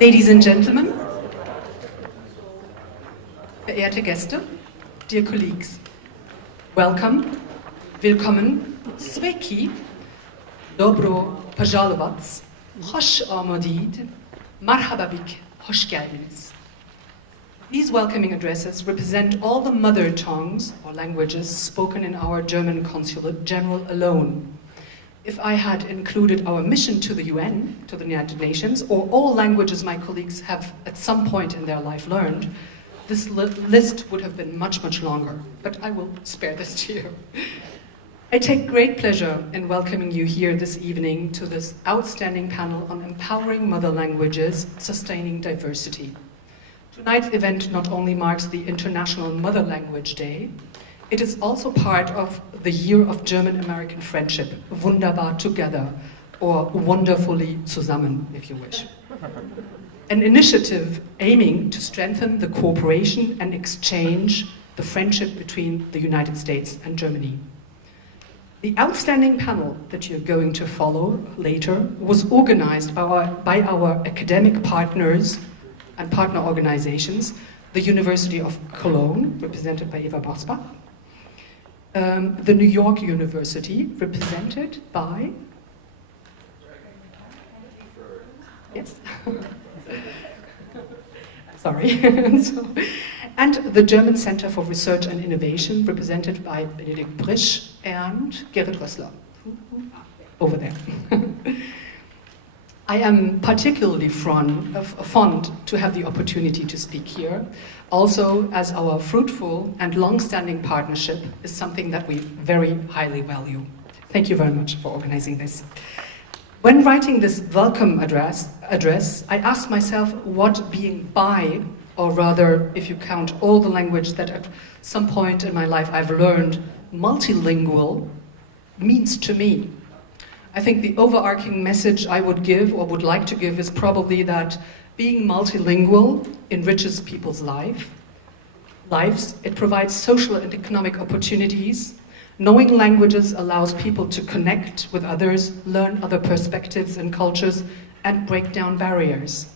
Ladies and gentlemen, verehrte Gäste, dear colleagues, welcome, willkommen, sveki, dobro pожаловать, hoş amadid, marhaba bik, hoş geldiniz. These welcoming addresses represent all the mother tongues or languages spoken in our German Consulate General alone. If I had included our mission to the UN, to the United Nations, or all languages my colleagues have at some point in their life learned, this list would have been much, much longer, but I will spare this to you. I take great pleasure in welcoming you here this evening to this outstanding panel on empowering mother languages, sustaining diversity. Tonight's event not only marks the International Mother Language Day, it is also part of the Year of German-American Friendship, Wunderbar Together, or Wonderfully Zusammen, if you wish. An initiative aiming to strengthen the cooperation and exchange, the friendship between the United States and Germany. The outstanding panel that you're going to follow later was organized by our academic partners and partner organizations, the University of Cologne, represented by Eva Bosbach, the New York University, represented by... Yes. Sorry. And the German Center for Research and Innovation, represented by Benedikt Brisch and Gerrit Rössler, over there. I am particularly fond to have the opportunity to speak here, also as our fruitful and long-standing partnership is something that we very highly value. Thank you very much for organizing this. When writing this welcome address, I asked myself what being bi, or rather, if you count all the language that at some point in my life I've learned, multilingual, means to me. I think the overarching message I would give or would like to give is probably that being multilingual enriches people's lives. It provides social and economic opportunities. Knowing languages allows people to connect with others, learn other perspectives and cultures, and break down barriers.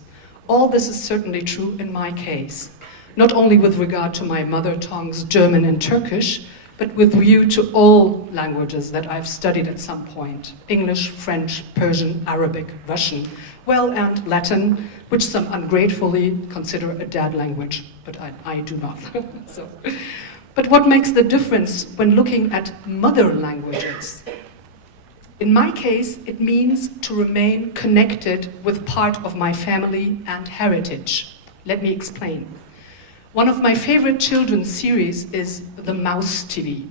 All this is certainly true in my case, not only with regard to my mother tongues, German and Turkish, but with view to all languages that I've studied at some point: English, French, Persian, Arabic, Russian, well, and Latin, which some ungratefully consider a dead language, but I do not. So. But what makes the difference when looking at mother languages? In my case, it means to remain connected with part of my family and heritage. Let me explain. One of my favorite children's series is the Maus TV.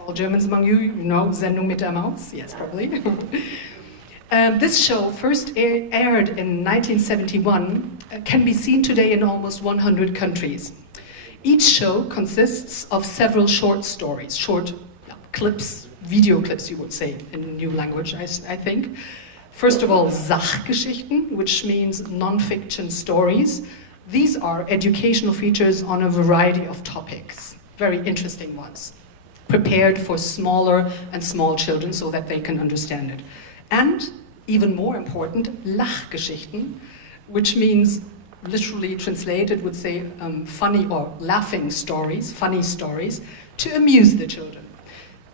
All Germans among you know Sendung mit der Maus? Yes, probably. This show, first aired in 1971, can be seen today in almost 100 countries. Each show consists of several short stories, short clips, video clips, you would say, in new language, I think. First of all, Sachgeschichten, which means non-fiction stories. These are educational features on a variety of topics, very interesting ones, prepared for smaller and small children so that they can understand it. And, even more important, Lachgeschichten, which means, literally translated, would say funny or laughing stories, funny stories, to amuse the children.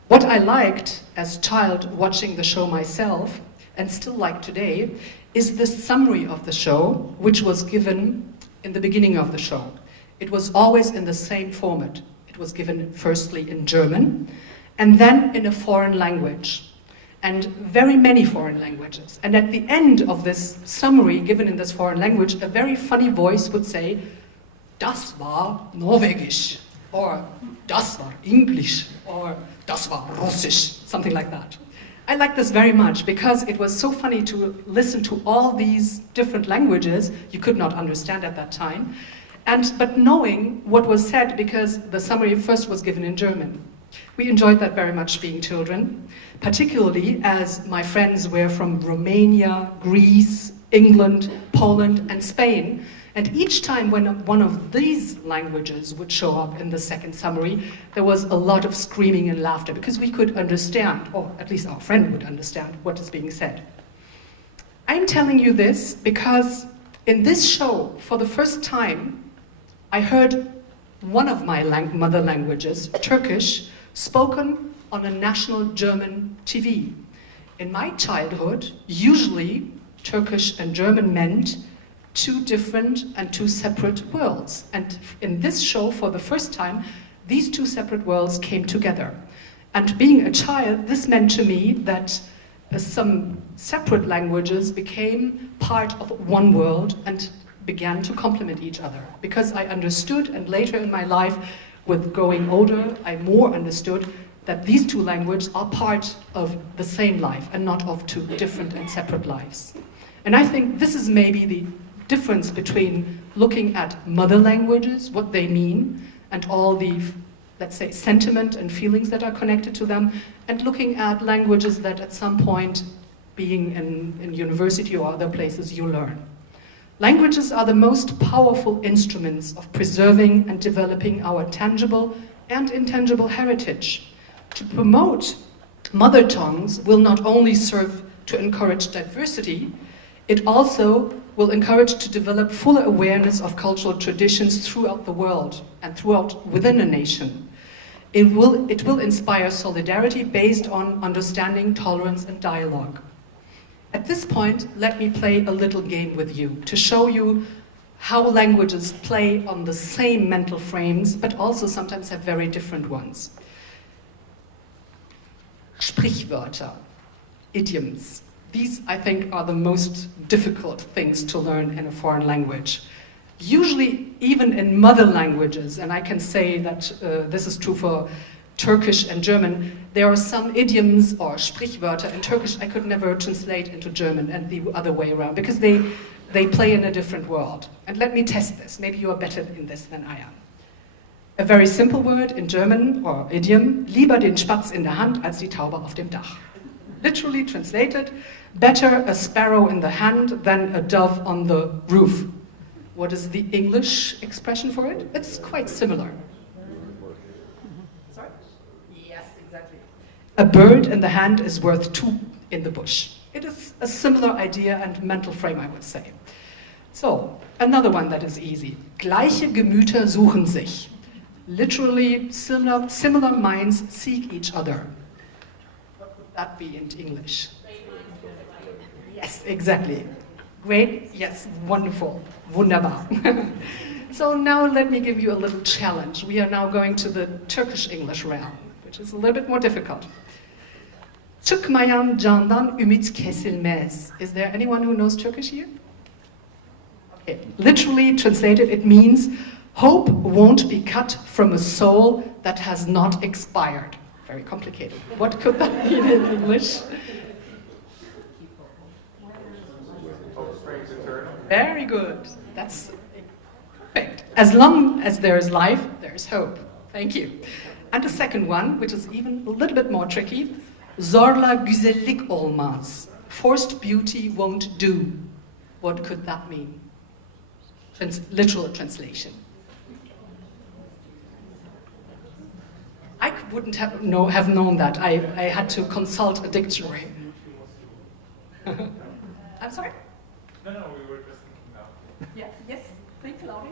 What I liked as a child watching the show myself, and still like today, is the summary of the show, which was given in the beginning of the show. It was always in the same format. It was given firstly in German, and then in a foreign language, and very many foreign languages. And at the end of this summary given in this foreign language, a very funny voice would say, "Das war Norwegisch," or "Das war English," or "Das war Russisch," something like that. I like this very much because it was so funny to listen to all these different languages you could not understand at that time, but knowing what was said because the summary first was given in German. We enjoyed that very much being children, particularly as my friends were from Romania, Greece, England, Poland, and Spain. And each time when one of these languages would show up in the second summary, there was a lot of screaming and laughter because we could understand, or at least our friend would understand, what is being said. I'm telling you this because In this show, for the first time, I heard one of my mother languages, Turkish, spoken on a national German TV. In my childhood, usually Turkish and German meant two different and two separate worlds. And in this show, for the first time, these two separate worlds came together. And being a child, this meant to me that some separate languages became part of one world and began to complement each other. Because I understood, and later in my life, with growing older, I more understood that these two languages are part of the same life and not of two different and separate lives. And I think this is maybe the difference between looking at mother languages, what they mean, and all the, let's say, sentiment and feelings that are connected to them, and looking at languages that at some point, being in university or other places, you learn. Languages are the most powerful instruments of preserving and developing our tangible and intangible heritage. To promote mother tongues will not only serve to encourage diversity, it also will encourage to develop fuller awareness of cultural traditions throughout the world and within a nation. It will inspire solidarity based on understanding, tolerance, and dialogue. At this point, let me play a little game with you to show you how languages play on the same mental frames, but also sometimes have very different ones. Sprichwörter, idioms. These, I think, are the most difficult things to learn in a foreign language. Usually, even in mother languages, and I can say that this is true for Turkish and German, there are some idioms or Sprichwörter in Turkish I could never translate into German, and the other way around, because they play in a different world. And let me test this. Maybe you are better in this than I am. A very simple word in German, or idiom, lieber den Spatz in der Hand als die Taube auf dem Dach. Literally translated, better a sparrow in the hand than a dove on the roof. What is the English expression for it? It's quite similar. Sorry? Yes, exactly. A bird in the hand is worth two in the bush. It is a similar idea and mental frame, I would say. So, another one that is easy. Gleiche Gemüter suchen sich. Literally, similar minds seek each other. What would that be in English? Yes, exactly. Great, yes, wonderful, wunderbar. So now let me give you a little challenge. We are now going to the Turkish English realm, which is a little bit more difficult. Çıkmayan candan ümit kesilmez. Is there anyone who knows Turkish here? Okay, literally translated, it means hope won't be cut from a soul that has not expired. Very complicated. What could that mean in English? Very good. That's perfect. As long as there is life, there is hope. Thank you. And the second one, which is even a little bit more tricky, zorla güzellik olmaz. Forced beauty won't do. What could that mean? Literal translation. I wouldn't have known that. I had to consult a dictionary. I'm sorry? No, we were just thinking now. Yeah, yes, think loudly.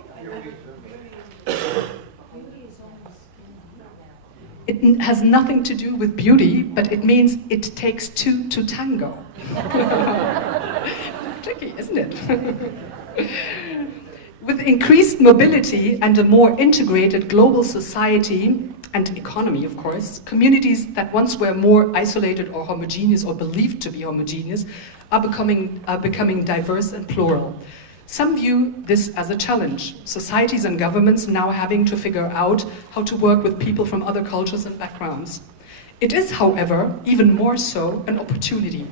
It has nothing to do with beauty, but it means it takes two to tango. Tricky, isn't it? With increased mobility and a more integrated global society and economy, of course, communities that once were more isolated or homogeneous or believed to be homogeneous are becoming diverse and plural. Some view this as a challenge, societies and governments now having to figure out how to work with people from other cultures and backgrounds. It is, however, even more so an opportunity,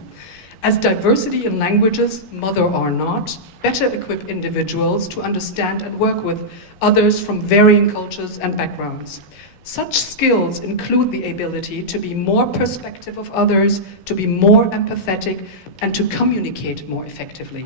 as diversity in languages, mother or not, better equip individuals to understand and work with others from varying cultures and backgrounds. Such skills include the ability to be more perspective of others, to be more empathetic, and to communicate more effectively.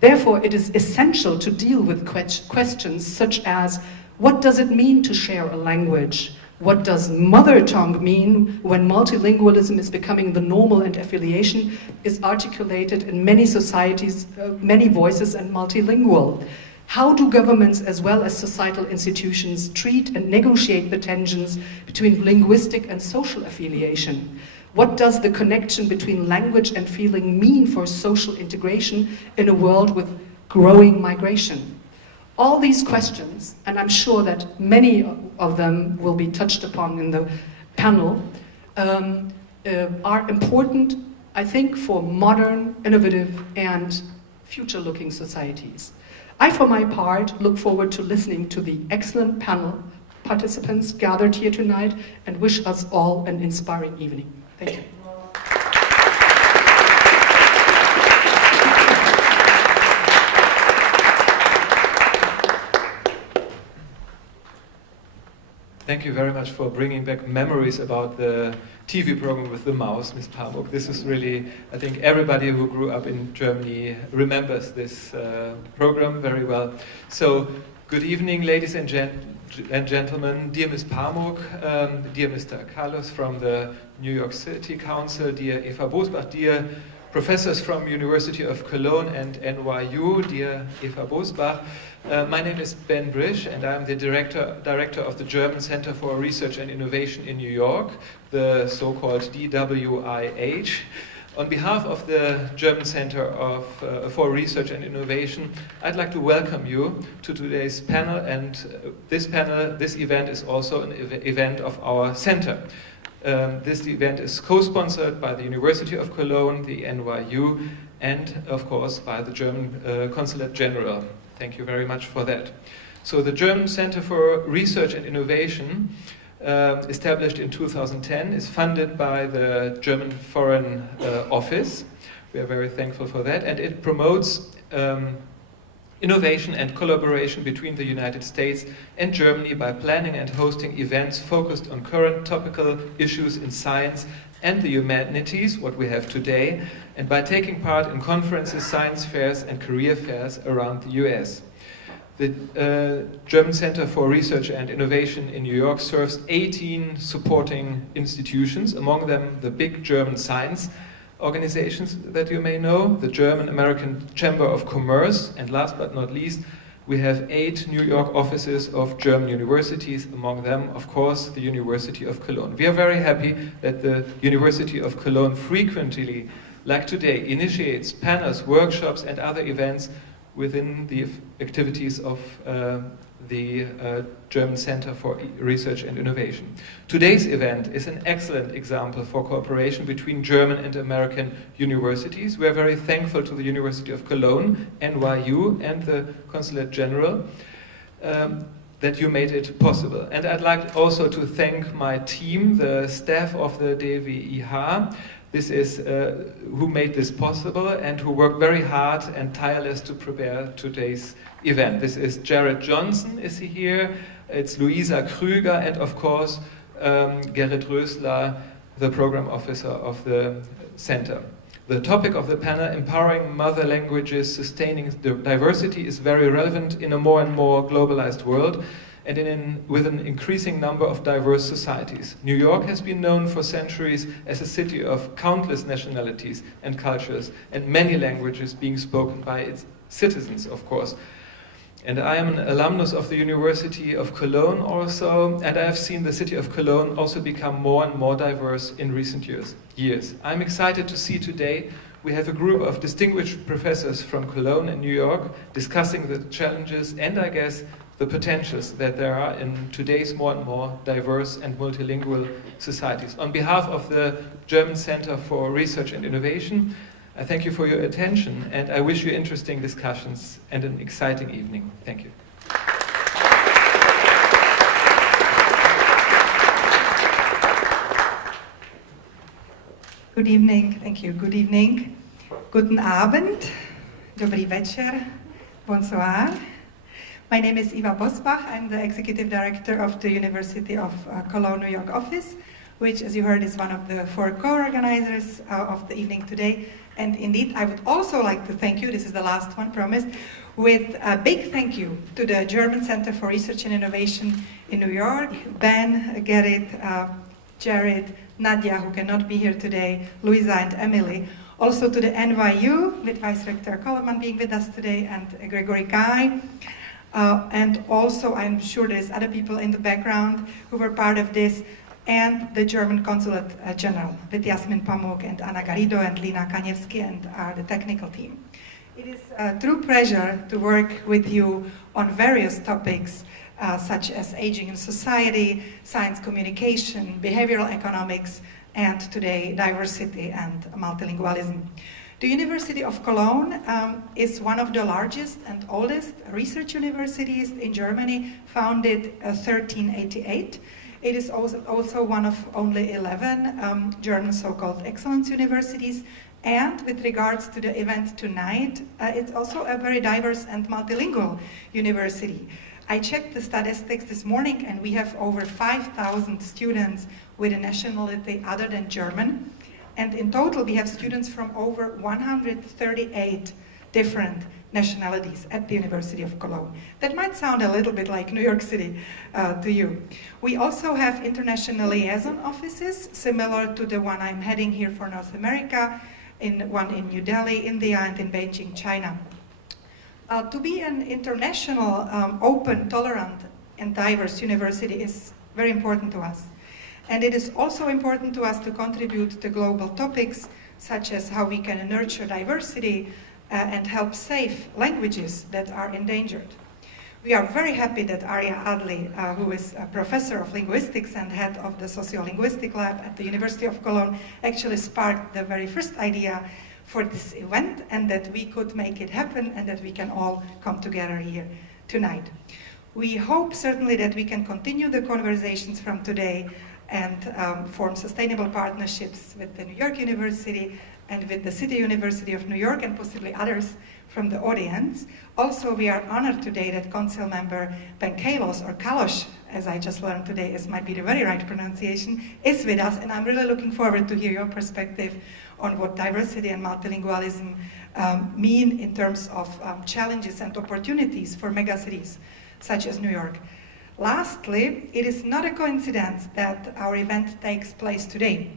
Therefore, it is essential to deal with questions such as, what does it mean to share a language? What does mother tongue mean when multilingualism is becoming the normal and affiliation is articulated in many societies, many voices and multilingual? How do governments as well as societal institutions treat and negotiate the tensions between linguistic and social affiliation? What does the connection between language and feeling mean for social integration in a world with growing migration? All these questions, and I'm sure that many of them will be touched upon in the panel, are important, I think, for modern, innovative, and future-looking societies. I, for my part, look forward to listening to the excellent panel participants gathered here tonight and wish us all an inspiring evening. Thank you. Thank you very much for bringing back memories about the TV program with the mouse, Ms. Pamuk. This is really, I think everybody who grew up in Germany remembers this program very well. So, good evening, ladies and gentlemen, dear Ms. Pamuk, dear Mr. Carlos from the New York City Council, dear Eva Bosbach, dear professors from University of Cologne and NYU, dear Eva Bosbach. My name is Ben Brisch and I'm the director of the German Center for Research and Innovation in New York, the so-called DWIH. On behalf of the German Center for Research and Innovation, I'd like to welcome you to today's panel, and this event is also an event of our center. This event is co-sponsored by the University of Cologne, the NYU, and of course by the German Consulate General. Thank you very much for that. So the German Center for Research and Innovation, established in 2010, is funded by the German Foreign Office. We are very thankful for that, and it promotes innovation and collaboration between the United States and Germany by planning and hosting events focused on current topical issues in science and the humanities, what we have today, and by taking part in conferences, science fairs, and career fairs around the US. The German Center for Research and Innovation in New York serves 18 supporting institutions, among them the big German science organizations that you may know, the German-American Chamber of Commerce, and last but not least, we have 8 New York offices of German universities, among them, of course, the University of Cologne. We are very happy that the University of Cologne frequently, like today, initiates panels, workshops, and other events within the activities of the German Center for Research and Innovation. Today's event is an excellent example for cooperation between German and American universities. We are very thankful to the University of Cologne, NYU, and the Consulate General that you made it possible. And I'd like also to thank my team, the staff of the DWIH. This is who made this possible and who worked very hard and tireless to prepare today's event. This is Jared Johnson, is he here? It's Luisa Krüger and of course Gerrit Rösler, the program officer of the center. The topic of the panel, Empowering Mother Languages, Sustaining Diversity, is very relevant in a more and more globalized world and with an increasing number of diverse societies. New York has been known for centuries as a city of countless nationalities and cultures, and many languages being spoken by its citizens, of course. And I am an alumnus of the University of Cologne also, and I have seen the city of Cologne also become more and more diverse in recent years. I'm excited to see today we have a group of distinguished professors from Cologne and New York discussing the challenges and, I guess, the potentials that there are in today's more and more diverse and multilingual societies. On behalf of the German Center for Research and Innovation, I thank you for your attention and I wish you interesting discussions and an exciting evening. Thank you. Good evening, thank you. Good evening. Guten Abend, dobrý večer, bonsoir. My name is Eva Bosbach. I'm the Executive Director of the University of Cologne, New York office, which, as you heard, is one of the 4 co-organizers of the evening today. And indeed, I would also like to thank you, this is the last one, promised, with a big thank you to the German Center for Research and Innovation in New York, Ben, Gerrit, Jared, Nadia, who cannot be here today, Luisa and Emily. Also to the NYU, with Vice Rector Coleman being with us today, and Gregory Guy. And also, I'm sure there's other people in the background who were part of this, and the German Consulate General, with Yasmin Pamuk and Anna Garrido and Lina Kaniewski and the technical team. It is a true pleasure to work with you on various topics such as aging in society, science communication, behavioral economics, and today diversity and multilingualism. The University of Cologne is one of the largest and oldest research universities in Germany, founded 1388. It is also one of only 11 German so-called excellence universities. And with regards to the event tonight, it's also a very diverse and multilingual university. I checked the statistics this morning, and we have over 5,000 students with a nationality other than German. And in total, we have students from over 138 different nationalities at the University of Cologne. That might sound a little bit like New York City to you. We also have international liaison offices, similar to the one I'm heading here for North America, one in New Delhi, India, and in Beijing, China. To be an international, open, tolerant, and diverse university is very important to us. And it is also important to us to contribute to global topics, such as how we can nurture diversity and help save languages that are endangered. We are very happy that Arya Adli, who is a professor of linguistics and head of the sociolinguistic lab at the University of Cologne, actually sparked the very first idea for this event, and that we could make it happen and that we can all come together here tonight. We hope certainly that we can continue the conversations from today and form sustainable partnerships with the New York University and with the City University of New York and possibly others from the audience. Also, we are honored today that Council Member Ben Kalos, or Kalos, as I just learned today, is might be the very right pronunciation, is with us, and I'm really looking forward to hear your perspective on what diversity and multilingualism mean in terms of challenges and opportunities for megacities such as New York. Lastly, it is not a coincidence that our event takes place today.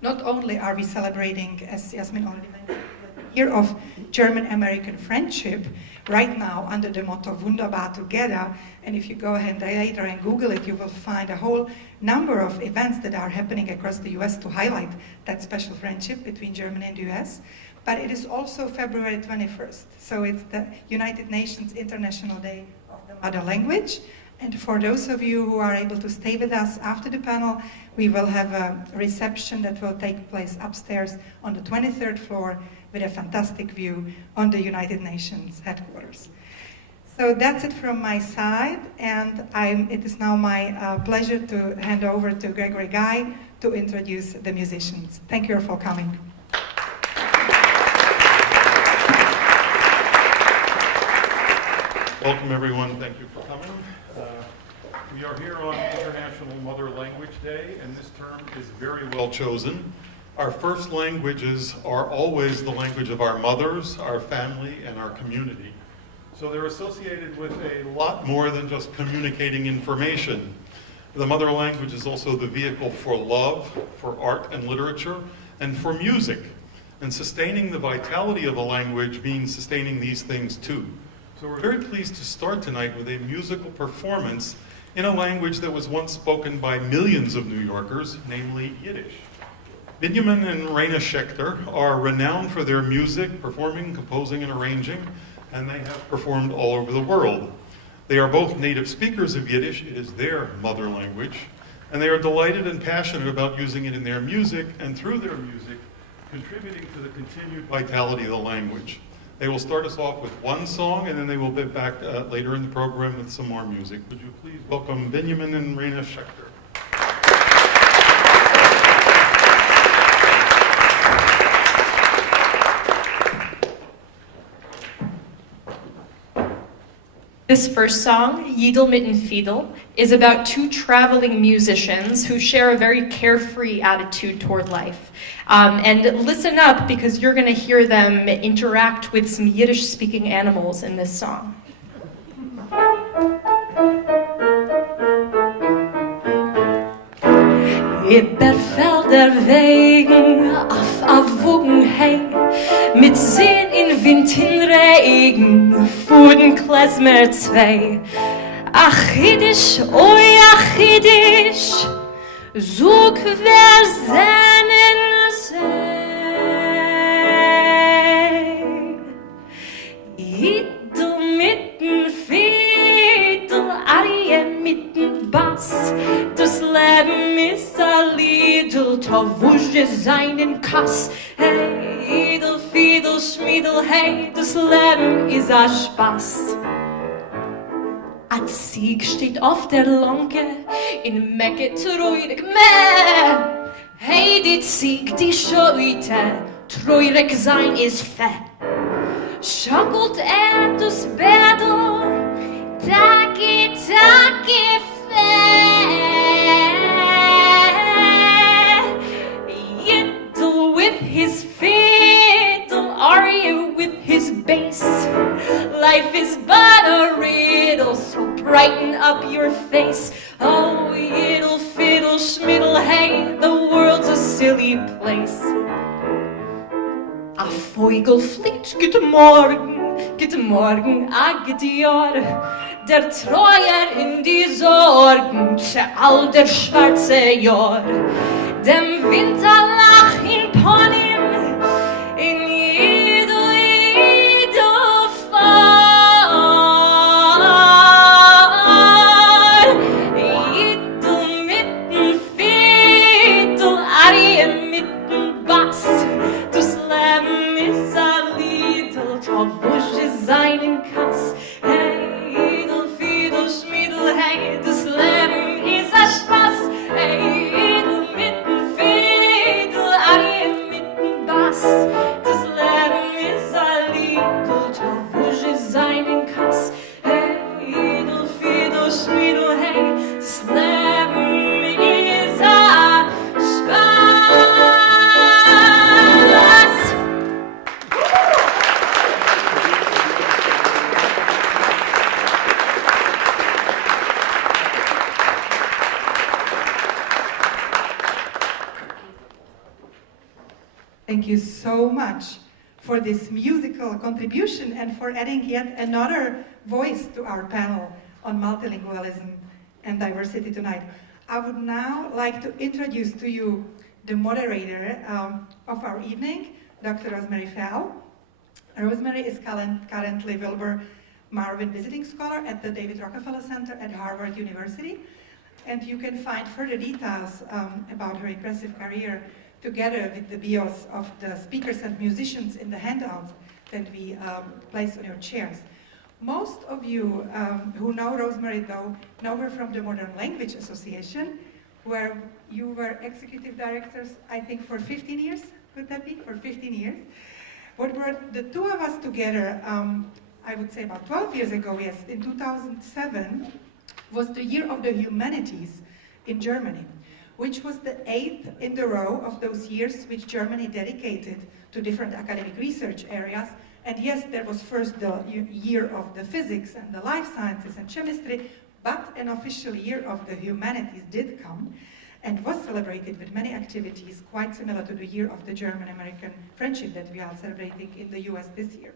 Not only are we celebrating, as Yasmin already mentioned, the year of German-American friendship, right now under the motto Wunderbar Together, and if you go ahead later and Google it, you will find a whole number of events that are happening across the US to highlight that special friendship between Germany and the US. But it is also February 21st, so it's the United Nations International Day of the Mother Language. And for those of you who are able to stay with us after the panel, we will have a reception that will take place upstairs on the 23rd floor with a fantastic view on the United Nations headquarters. So that's it from my side, and it is now my pleasure to hand over to Gregory Guy to introduce the musicians. Thank you all for coming. Welcome everyone, thank you for coming. We are here on International Mother Language Day, and this term is very well chosen. Our first languages are always the language of our mothers, our family, and our community. So they're associated with a lot more than just communicating information. The mother language is also the vehicle for love, for art and literature, and for music. And sustaining the vitality of a language means sustaining these things too. So we're very pleased to start tonight with a musical performance in a language that was once spoken by millions of New Yorkers, namely Yiddish. Binyamin and Reina Schechter are renowned for their music, performing, composing, and arranging, and they have performed all over the world. They are both native speakers of Yiddish, it is their mother language, and they are delighted and passionate about using it in their music, and through their music, contributing to the continued vitality of the language. They will start us off with one song, and then they will be back later in the program with some more music. Would you please welcome Binyamin and Reina Schechter. This first song, Eagleman Fiddle, is about two traveling musicians who share a very carefree attitude toward life. And listen up, because you're going to hear them interact with some Yiddish-speaking animals in this song. Über Felder Wegen auf a Wogenhäng mit Seen in Wind in Regen fuhren Klezmer zwei. Ach Jiddisch, oi ach Jiddisch, sog wer seinen sei. Idel mitten Fiedel, Arie mitten Bass, das Leben ist a Liedl, to wusche seinen Kass. Hey, Idel, Fiedel, Schmiedel, hey, das Leben ist a Spaß. A Zieg steht auf der Lonke, in Mecke treurig meh. Hey, die Zieg, die scheute, treurig sein ist fett. Schockelt das Bädel, Taki, Taki, Yiddle with his fiddle, Aria with his bass. Life is but a riddle, so brighten up your face. Oh, yiddle, fiddle, schmiddle, hey, the world's a silly place. A Vogel fliegt, guten Morgen, a Gideon. Der Treuer in die Sorgen, zu all der schwarze Jahr. Dem Winterlach in Ponym, in Ido fahr. Ido mitten Fiedel, Arie mitten Bass. Das Leben ist a Liedl, to wusche seinen Kass. Hey, Idel, Fiedel, Schmiedel, hey, das Leben ist a Spaß. Hey, Idel mitten Fiedel, Arie mitten Bass. Das Leben ist a Liedl, to wusche seinen Kass. Hey, Idel, Fiedel, Schmiedel, hey, das Leben ist a Spaß. Thank you so much for this musical contribution and for adding yet another voice to our panel on multilingualism and diversity tonight. I would now like to introduce to you the moderator of our evening, Dr. Rosemary Fell. Rosemary is currently Wilbur Marvin Visiting Scholar at the David Rockefeller Center at Harvard University. And you can find further details about her impressive career together with the bios of the speakers and musicians in the handouts that we place on your chairs. Most of you who know Rosemary, though, know her from the Modern Language Association, where you were executive directors, I think, for 15 years. Could that be? For 15 years. What brought the two of us together, I would say about 12 years ago, yes, in 2007, was the Year of the Humanities in Germany, which was the 8th in the row of those years which Germany dedicated to different academic research areas. And yes, there was first the year of the physics and the life sciences and chemistry, but an official year of the humanities did come and was celebrated with many activities quite similar to the year of the German-American friendship that we are celebrating in the US this year.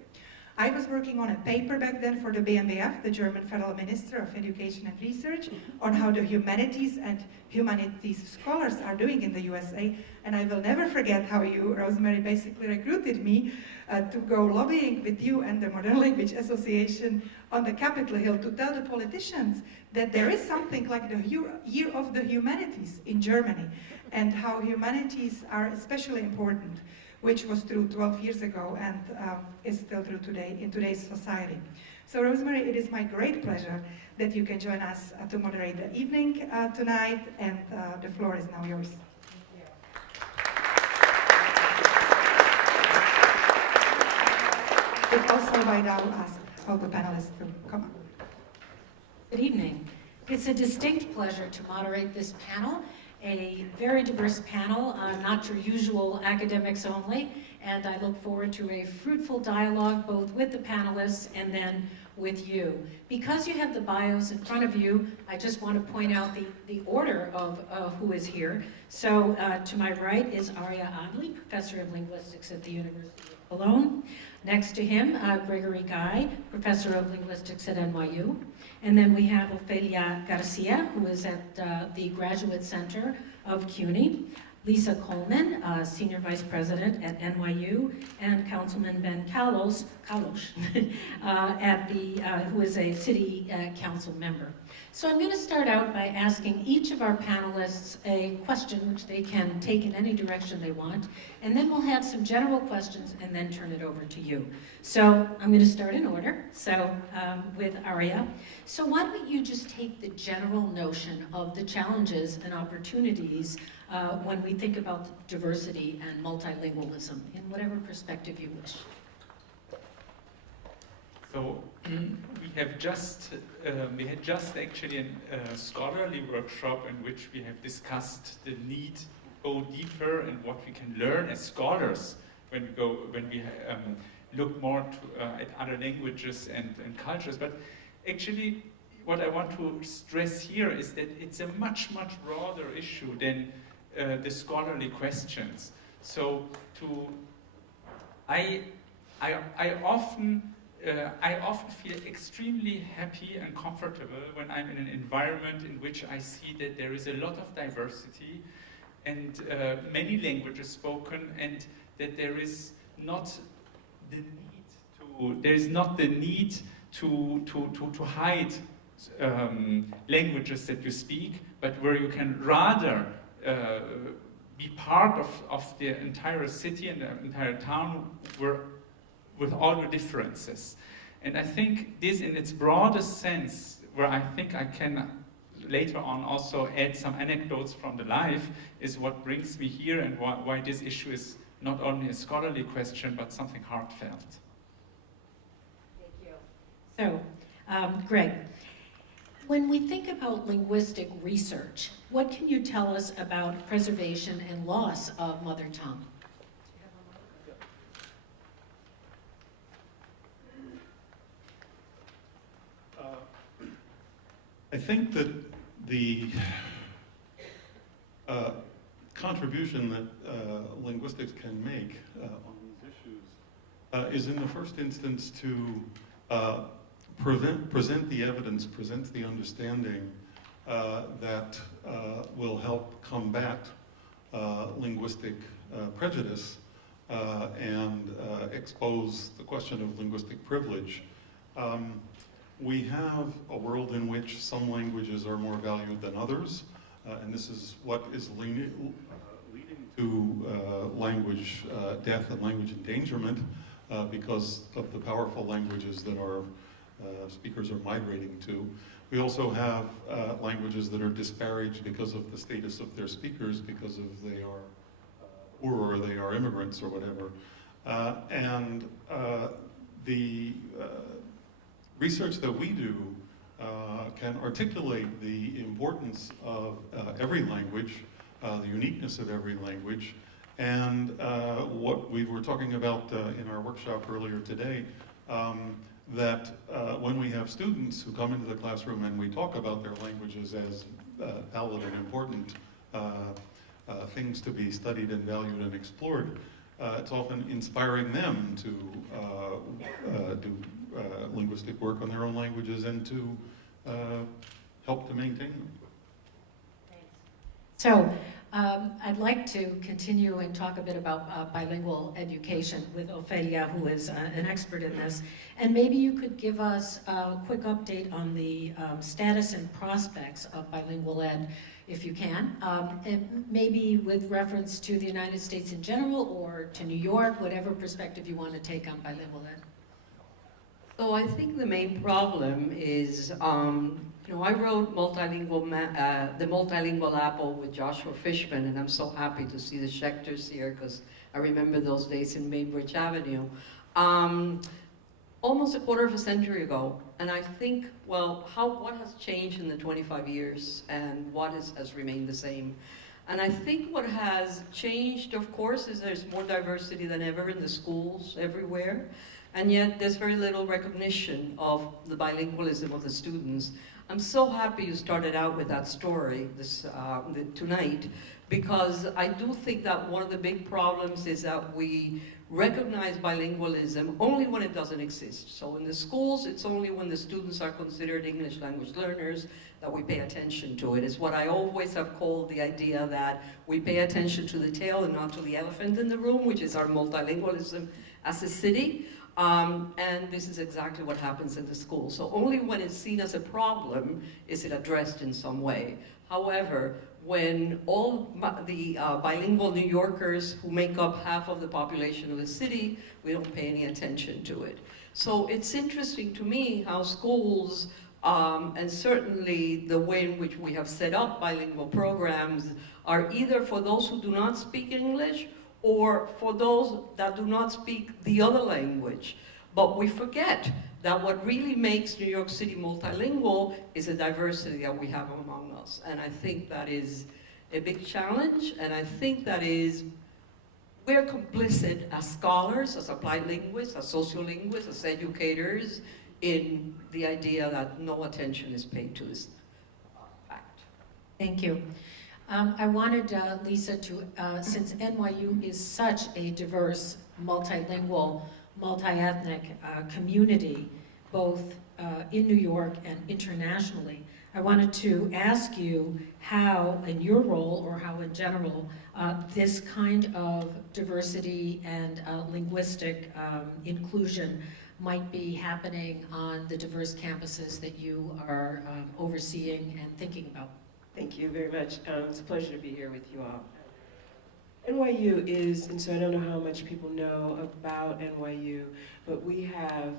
I was working on a paper back then for the BMBF, the German Federal Minister of Education and Research, on how the humanities and humanities scholars are doing in the USA. And I will never forget how you, Rosemary, basically recruited me to go lobbying with you and the Modern Language Association on the Capitol Hill to tell the politicians that there is something like the Year of the Humanities in Germany, and how humanities are especially important, which was true 12 years ago and is still true today in today's society. So Rosemary, it is my great pleasure that you can join us to moderate the evening tonight, and the floor is now yours. But also I now ask all the panelists to come up. Good evening. It's a distinct pleasure to moderate this panel, a very diverse panel, not your usual academics only, and I look forward to a fruitful dialogue both with the panelists and then with you. Because you have the bios in front of you, I just want to point out the order of who is here. So to my right is Arya Adli, Professor of Linguistics at the University of Cologne. Next to him, Gregory Guy, Professor of Linguistics at NYU. And then we have Ofelia Garcia, who is at the Graduate Center of CUNY. Lisa Coleman, Senior Vice President at NYU, and Councilman Ben Kalos, who is a City Council member. So I'm going to start out by asking each of our panelists a question which they can take in any direction they want, and then we'll have some general questions and then turn it over to you. So I'm going to start in order, so with Arya. So why don't you just take the general notion of the challenges and opportunities when we think about diversity and multilingualism in whatever perspective you wish. So we had just actually a scholarly workshop in which we have discussed the need to go deeper and what we can learn as scholars when we look more at other languages and cultures. But actually, what I want to stress here is that it's a much broader issue than the scholarly questions. So I often feel extremely happy and comfortable when I'm in an environment in which I see that there is a lot of diversity and many languages spoken, and that there is not the need to hide languages that you speak, but where you can rather be part of the entire city and the entire town with all the differences. And I think this in its broadest sense, where I think I can later on also add some anecdotes from the life, is what brings me here and why this issue is not only a scholarly question, but something heartfelt. Thank you. So, Greg, when we think about linguistic research, what can you tell us about preservation and loss of mother tongue? I think that the contribution that linguistics can make on these issues is in the first instance to present the evidence, present the understanding that will help combat linguistic prejudice and expose the question of linguistic privilege. We have a world in which some languages are more valued than others, and this is what is leading to language death and language endangerment because of the powerful languages that our speakers are migrating to. We also have languages that are disparaged because of the status of their speakers, because of they are poor or they are immigrants or whatever. And the research that we do can articulate the importance of every language, the uniqueness of every language, and what we were talking about in our workshop earlier today, that when we have students who come into the classroom and we talk about their languages as valid and important things to be studied and valued and explored, it's often inspiring them to do linguistic work on their own languages and to help to maintain them. Thanks. So I'd like to continue and talk a bit about bilingual education with Ofelia, who is an expert in this. And maybe you could give us a quick update on the status and prospects of bilingual ed, if you can. And maybe with reference to the United States in general or to New York, whatever perspective you want to take on bilingual ed. So I think the main problem is, I wrote the Multilingual Apple with Joshua Fishman, and I'm so happy to see the Schechters here because I remember those days in Bainbridge Avenue. almost a quarter of a century ago. And I think, well, what has changed in the 25 years and what has remained the same? And I think what has changed, of course, is there's more diversity than ever in the schools everywhere. And yet there's very little recognition of the bilingualism of the students. I'm so happy you started out with that story tonight, because I do think that one of the big problems is that we recognize bilingualism only when it doesn't exist. So in the schools, it's only when the students are considered English language learners that we pay attention to it. It's what I always have called the idea that we pay attention to the tail and not to the elephant in the room, which is our multilingualism as a city. And this is exactly what happens in the school. So only when it's seen as a problem is it addressed in some way. However, when all the bilingual New Yorkers who make up half of the population of the city, we don't pay any attention to it. So it's interesting to me how schools, and certainly the way in which we have set up bilingual programs, are either for those who do not speak English or for those that do not speak the other language. But we forget that what really makes New York City multilingual is the diversity that we have among us. And I think that is a big challenge, and I think that is, we're complicit as scholars, as applied linguists, as sociolinguists, as educators, in the idea that no attention is paid to this fact. Thank you. I wanted Lisa to, since NYU is such a diverse, multilingual, multi-ethnic community, both in New York and internationally, I wanted to ask you how, in your role or how in general, this kind of diversity and linguistic inclusion might be happening on the diverse campuses that you are overseeing and thinking about. Thank you very much. It's a pleasure to be here with you all. NYU is, and so I don't know how much people know about NYU, but we have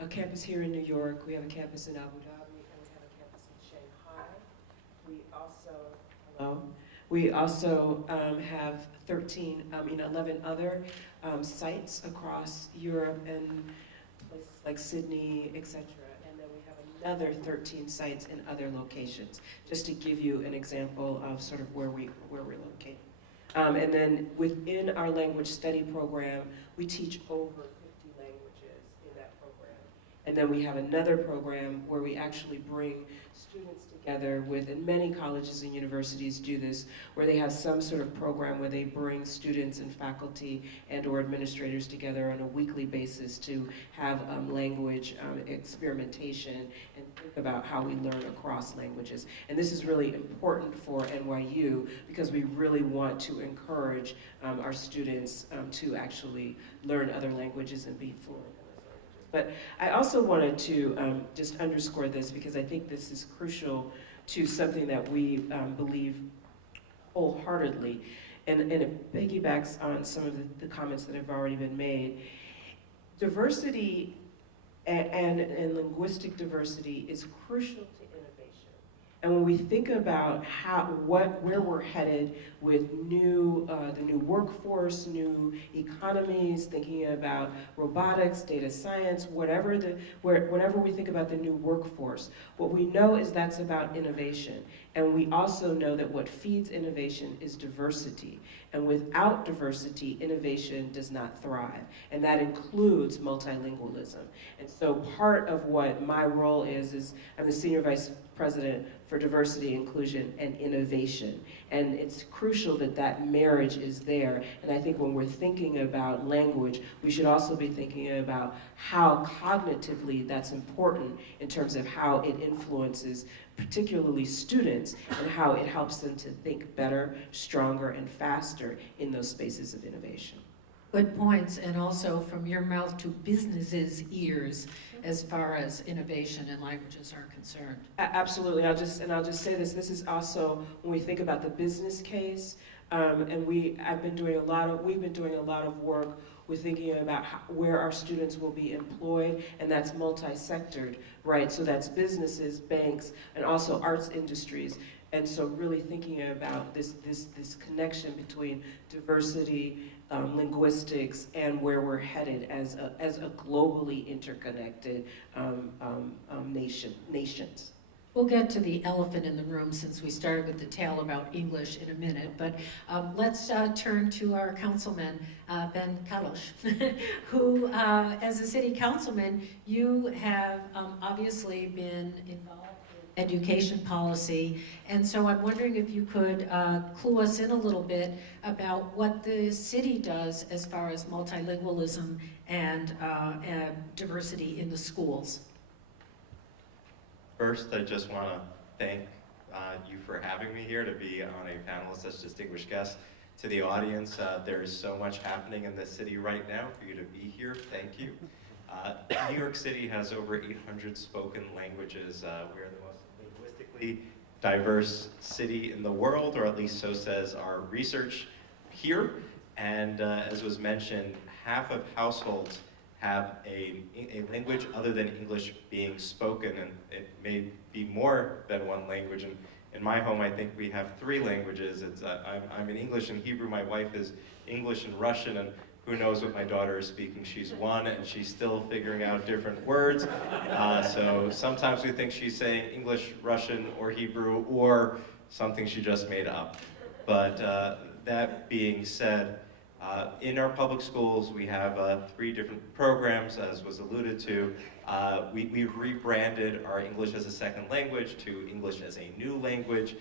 a campus here in New York, we have a campus in Abu Dhabi, and we have a campus in Shanghai. We also have 11 other sites across Europe and places like Sydney, etc. Another 13 sites in other locations, just to give you an example of sort of where we're located. And then within our language study program, we teach over 50 languages in that program. And then we have another program where we actually bring students together with, and many colleges and universities do this, where they have some sort of program where they bring students and faculty and or administrators together on a weekly basis to have language experimentation and think about how we learn across languages. And this is really important for NYU because we really want to encourage our students to actually learn other languages and be fluent. But I also wanted to just underscore this because I think this is crucial to something that we believe wholeheartedly, and it piggybacks on some of the comments that have already been made. Diversity and linguistic diversity is crucial to innovation. And when we think about where we're headed with the new workforce, new economies, thinking about robotics, data science, whenever we think about the new workforce, what we know is that's about innovation. And we also know that what feeds innovation is diversity. And without diversity, innovation does not thrive. And that includes multilingualism. And so part of what my role is I'm the Senior Vice President for Diversity, Inclusion, and Innovation. And it's crucial that that marriage is there. And I think when we're thinking about language, we should also be thinking about how cognitively that's important in terms of how it influences particularly students and how it helps them to think better, stronger, and faster in those spaces of innovation. Good points, and also from your mouth to businesses' ears as far as innovation in languages are concerned. Absolutely. I'll just say this. This is also when we think about the business case, and we've been doing a lot of work with thinking about where our students will be employed, and that's multi-sectored, right? So that's businesses, banks, and also arts industries. And so really thinking about this connection between diversity, linguistics, and where we're headed as a globally interconnected nations. We'll get to the elephant in the room since we started with the tale about English in a minute, but let's turn to our councilman, Ben Kadosh, who, as a city councilman, you have obviously been involved in education policy, and so I'm wondering if you could clue us in a little bit about what the city does as far as multilingualism and diversity in the schools. First, I just want to thank you for having me here to be on a panel with such distinguished guests. To the audience, there is so much happening in the city right now for you to be here. Thank you. New York City has over 800 spoken languages. We are the most linguistically diverse city in the world, or at least so says our research here. And as was mentioned, half of households have a language other than English being spoken, and it may be more than one language. And in my home, I think we have 3 languages. I'm in English and Hebrew, my wife is English and Russian, and who knows what my daughter is speaking. She's 1 and she's still figuring out different words. So sometimes we think she's saying English, Russian, or Hebrew, or something she just made up. But that being said, in our public schools, we have 3 different programs, as was alluded to. We've rebranded our English as a second language to English as a new language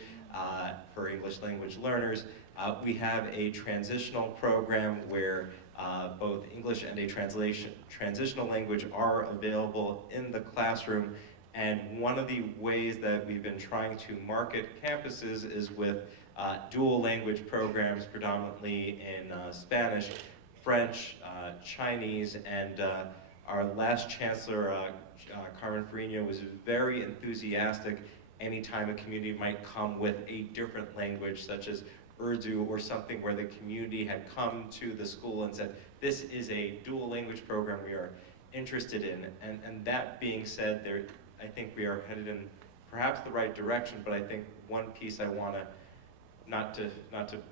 for English language learners. We have a transitional program where both English and a transitional language are available in the classroom. And one of the ways that we've been trying to market campuses is with dual language programs, predominantly in Spanish, French, Chinese, and our last chancellor, Carmen Farina, was very enthusiastic anytime a community might come with a different language, such as Urdu or something where the community had come to the school and said, this is a dual language program we are interested in. And that being said, I think we are headed in perhaps the right direction, but I think one piece I want to not to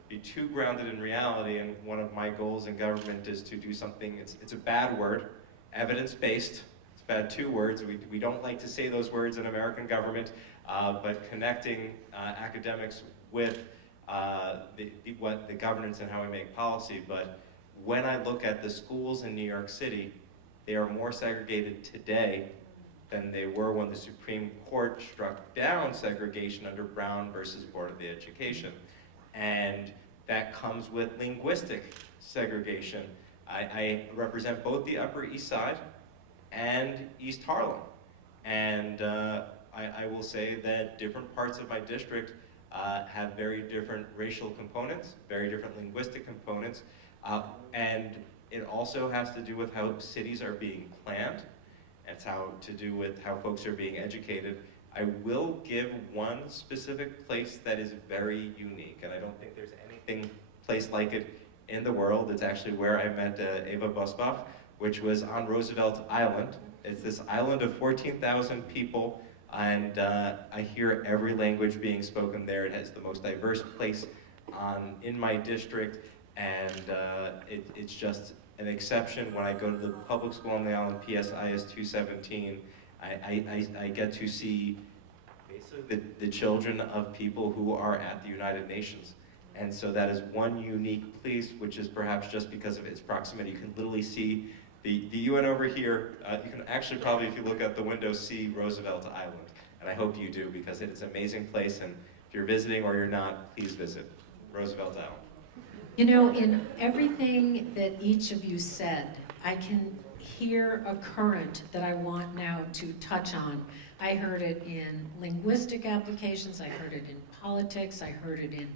be too grounded in reality, and one of my goals in government is to do something, it's a bad word, evidence-based. It's bad 2 words. We don't like to say those words in American government, but connecting academics with the governance and how we make policy. But when I look at the schools in New York City, they are more segregated today than they were when the Supreme Court struck down segregation under Brown versus Board of Education. And that comes with linguistic segregation. I represent both the Upper East Side and East Harlem. And I will say that different parts of my district have very different racial components, very different linguistic components, and it also has to do with how cities are being planned. It's how to do with how folks are being educated. I will give one specific place that is very unique, and I don't think there's anything place like it in the world. It's actually where I met Eva Bosbach, which was on Roosevelt Island. It's this island of 14,000 people, and I hear every language being spoken there. It has the most diverse place in my district, and it's just an exception. When I go to the public school on the island, PSIS 217, I get to see basically the children of people who are at the United Nations. And so that is one unique place, which is perhaps just because of its proximity. You can literally see the UN over here. You can actually probably, if you look out the window, see Roosevelt Island. And I hope you do, because it is an amazing place. And if you're visiting or you're not, please visit Roosevelt Island. You know, in everything that each of you said, I can hear a current that I want now to touch on. I heard it in linguistic applications, I heard it in politics, I heard it in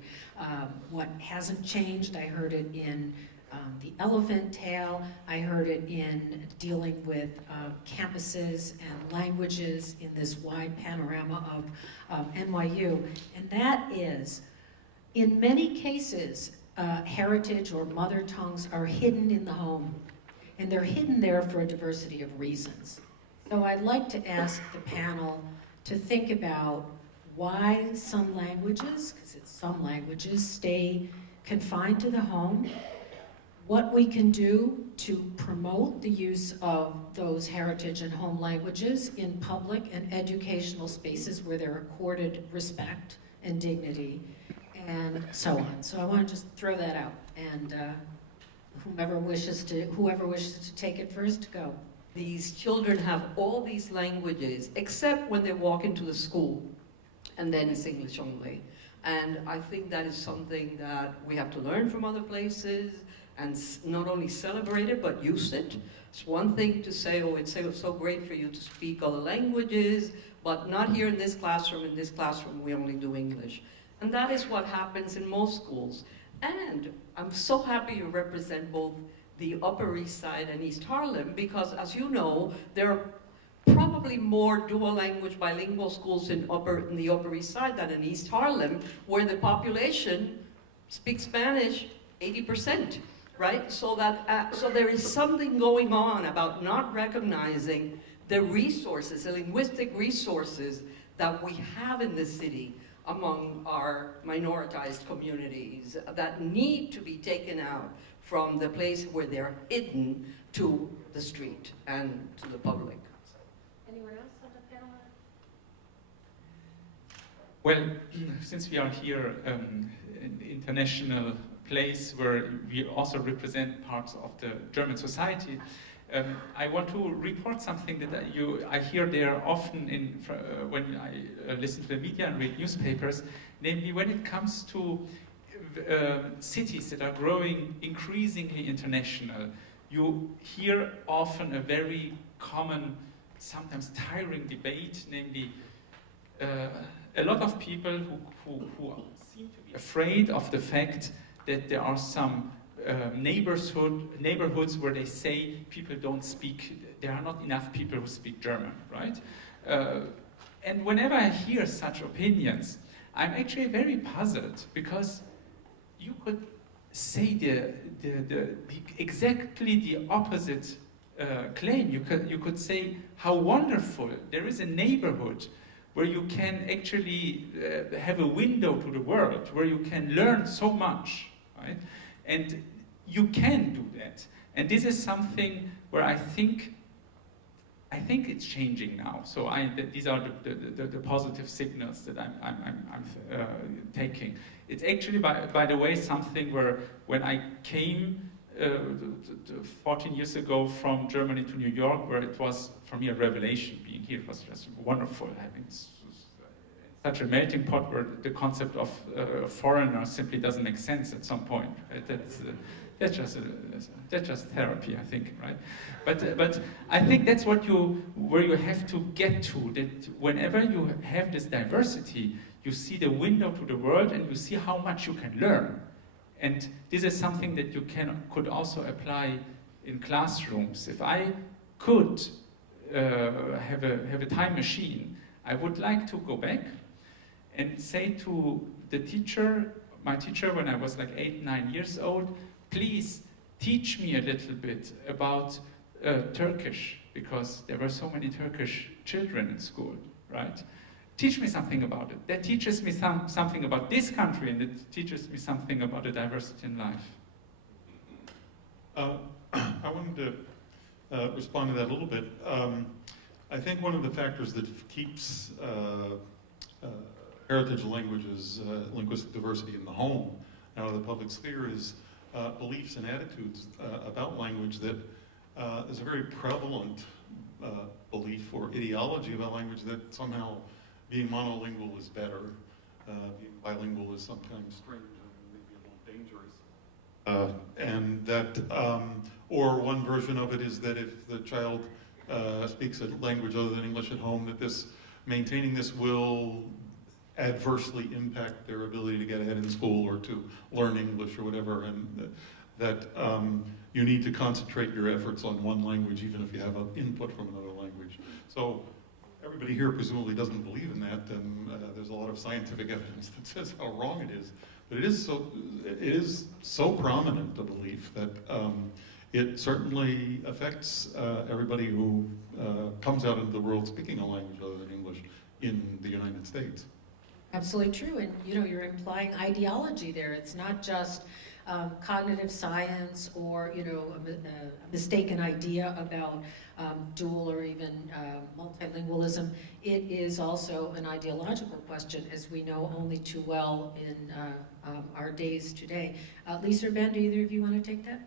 what hasn't changed, I heard it in the elephant tale, I heard it in dealing with campuses and languages in this wide panorama of NYU. And that is, in many cases, heritage or mother tongues are hidden in the home, and they're hidden there for a diversity of reasons. So I'd like to ask the panel to think about why some languages, because it's some languages, stay confined to the home, what we can do to promote the use of those heritage and home languages in public and educational spaces where they're accorded respect and dignity, and so on. So I want to just throw that out, and whoever wishes to take it first, go. These children have all these languages, except when they walk into the school, and then it's English only. And I think that is something that we have to learn from other places, and not only celebrate it, but use it. It's one thing to say, oh, it's so great for you to speak other languages, but not here in this classroom. In this classroom, we only do English. And that is what happens in most schools. And I'm so happy you represent both the Upper East Side and East Harlem, because as you know, there are probably more dual language bilingual schools in the Upper East Side than in East Harlem, where the population speaks Spanish 80%, right? So there is something going on about not recognizing the resources, the linguistic resources that we have in the city among our minoritized communities that need to be taken out from the place where they're hidden to the street and to the public. Anyone else on the panel? Well, since we are here an international place where we also represent parts of the German society, I want to report something that I hear there often when I listen to the media and read newspapers, namely when it comes to cities that are growing increasingly international. You hear often a very common, sometimes tiring debate, namely a lot of people who seem to be afraid of the fact that there are some neighborhoods where they say people don't speak, there are not enough people who speak German, right? And whenever I hear such opinions, I'm actually very puzzled, because you could say exactly the opposite claim. You could say how wonderful, there is a neighborhood where you can actually have a window to the world, where you can learn so much, right? And you can do that. And this is something where I think it's changing now. So these are the positive signals that I'm taking. It's actually, by the way, something where when I came 14 years ago from Germany to New York, where it was for me a revelation being here. It was just wonderful having such a melting pot where the concept of foreigner simply doesn't make sense at some point. Right? That's just therapy, I think, right? But I think that's where you have to get to. That whenever you have this diversity, you see the window to the world, and you see how much you can learn. And this is something that you could also apply in classrooms. If I could have a time machine, I would like to go back and say to the teacher, my teacher when I was like 8, 9 years old, please teach me a little bit about Turkish, because there were so many Turkish children in school, right? Teach me something about it. That teaches me something about this country, and it teaches me something about the diversity in life. I wanted to respond to that a little bit. I think one of the factors that keeps heritage languages, linguistic diversity in the home, out of the public sphere, is beliefs and attitudes about language that is a very prevalent belief or ideology about language that somehow being monolingual is better, being bilingual is sometimes strange and maybe a little dangerous. And that, or one version of it is that if the child speaks a language other than English at home, that maintaining this will adversely impact their ability to get ahead in school or to learn English or whatever, and that you need to concentrate your efforts on one language even if you have an input from another language. So everybody here presumably doesn't believe in that, and there's a lot of scientific evidence that says how wrong it is. But it is so prominent a belief that it certainly affects everybody who comes out into the world speaking a language other than English in the United States. Absolutely true, and you're implying ideology there. It's not just cognitive science or a mistaken idea about dual or even multilingualism. It is also an ideological question, as we know only too well in our days today. Lisa or Ben, do either of you want to take that?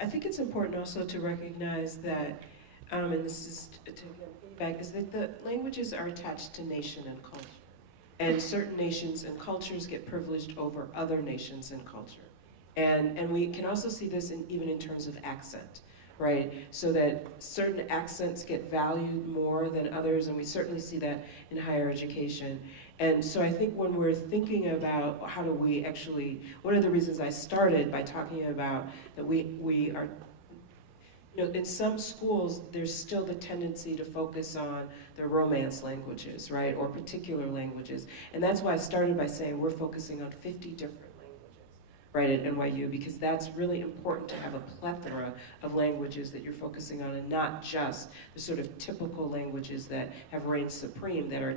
I think it's important also to recognize that, and this is to feedback, is that the languages are attached to nation and culture. And certain nations and cultures get privileged over other nations and culture. And we can also see this even in terms of accent, right? So that certain accents get valued more than others, and we certainly see that in higher education. And so I think when we're thinking about how do we actually, one of the reasons I started by talking about that we are, in some schools, there's still the tendency to focus on the Romance languages, right, or particular languages. And that's why I started by saying we're focusing on 50 different languages, right, at NYU, because that's really important to have a plethora of languages that you're focusing on, and not just the sort of typical languages that have reigned supreme that are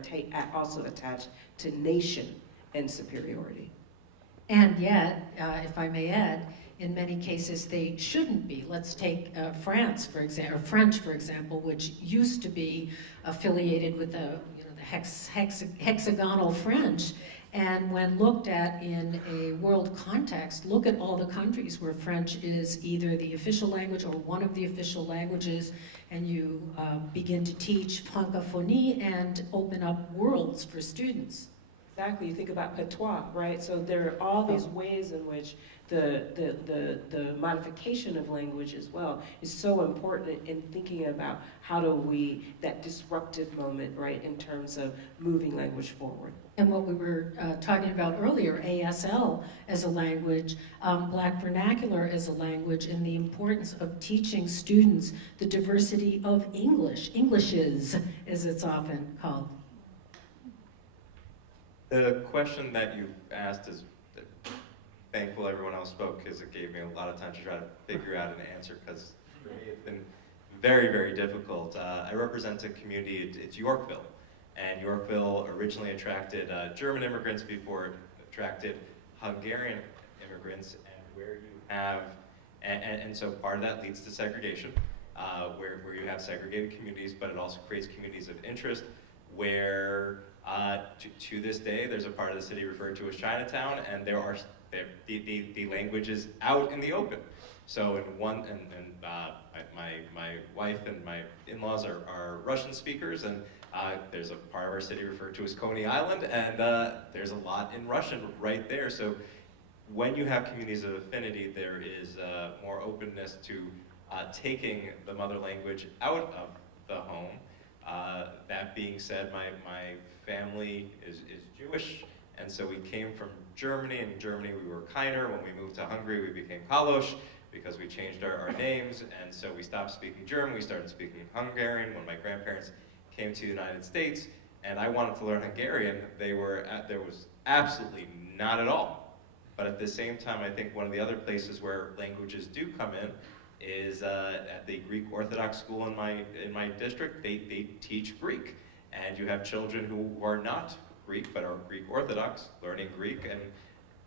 also attached to nation and superiority. And yet, if I may add, in many cases they shouldn't be. Let's take France, for example, or French, for example, which used to be affiliated with the hexagonal French. And when looked at in a world context, look at all the countries where French is either the official language or one of the official languages, and you begin to teach francophonie and open up worlds for students. Exactly, you think about patois, right? So there are all these ways in which the modification of language as well is so important in thinking about how do we, that disruptive moment, right, in terms of moving language forward. And what we were talking about earlier, ASL as a language, Black vernacular as a language, and the importance of teaching students the diversity of English, Englishes, as it's often called. The question that you asked is thankful everyone else spoke, because it gave me a lot of time to try to figure out an answer, because for me it's been very, very difficult. I represent a community, it's Yorkville, and Yorkville originally attracted German immigrants before it attracted Hungarian immigrants, and where you have, and so part of that leads to segregation, where you have segregated communities, but it also creates communities of interest where to this day there's a part of the city referred to as Chinatown, and there are the language is out in the open. So in one, my wife and my in-laws are Russian speakers, and there's a part of our city referred to as Coney Island, and there's a lot in Russian right there. So when you have communities of affinity, there is more openness to taking the mother language out of the home. That being said, my family is Jewish, and so we came from Germany. In Germany we were Kiner. When we moved to Hungary we became Kalosh, because we changed our names, and so we stopped speaking German, we started speaking Hungarian. When my grandparents came to the United States and I wanted to learn Hungarian, there was absolutely not at all. But at the same time, I think one of the other places where languages do come in is at the Greek Orthodox school in my district. They teach Greek, and you have children who are not Greek but are Greek Orthodox learning Greek, and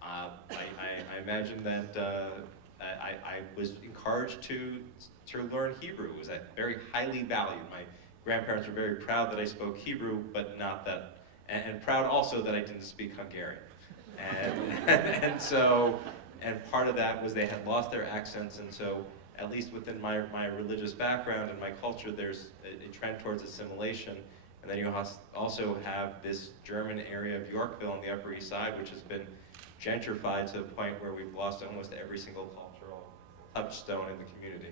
I imagine that I was encouraged to learn Hebrew. It was very highly valued. My grandparents were very proud that I spoke Hebrew, but not that, and proud also that I didn't speak Hungarian. And part of that was they had lost their accents, and so at least within my religious background and my culture, there's a trend towards assimilation. And then you also have this German area of Yorkville on the Upper East Side, which has been gentrified to the point where we've lost almost every single cultural touchstone in the community.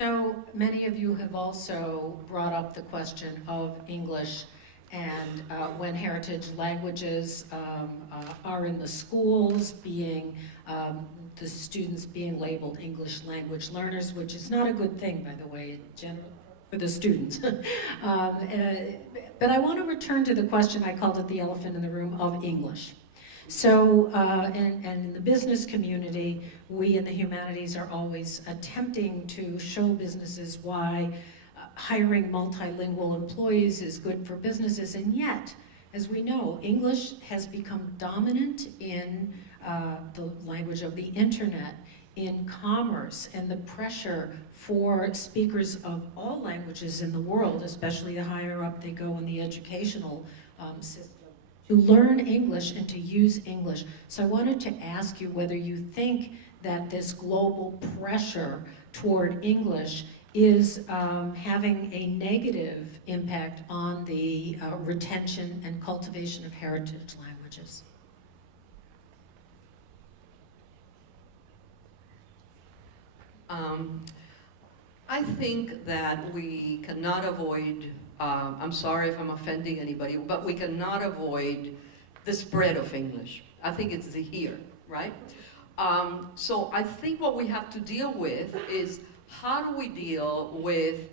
So many of you have also brought up the question of English, and when heritage languages are in the schools, being the students being labeled English language learners, which is not a good thing, by the way, in general, for the students. But I want to return to the question, I called it the elephant in the room, of English. So, and in the business community, we in the humanities are always attempting to show businesses why hiring multilingual employees is good for businesses, and yet, as we know, English has become dominant in the language of the internet, in commerce, and the pressure for speakers of all languages in the world, especially the higher up they go in the educational system, to learn English and to use English. So I wanted to ask you whether you think that this global pressure toward English is having a negative impact on the retention and cultivation of heritage languages. I think that we cannot avoid, I'm sorry if I'm offending anybody, but we cannot avoid the spread of English. I think it's here, right? So I think what we have to deal with is how do we deal with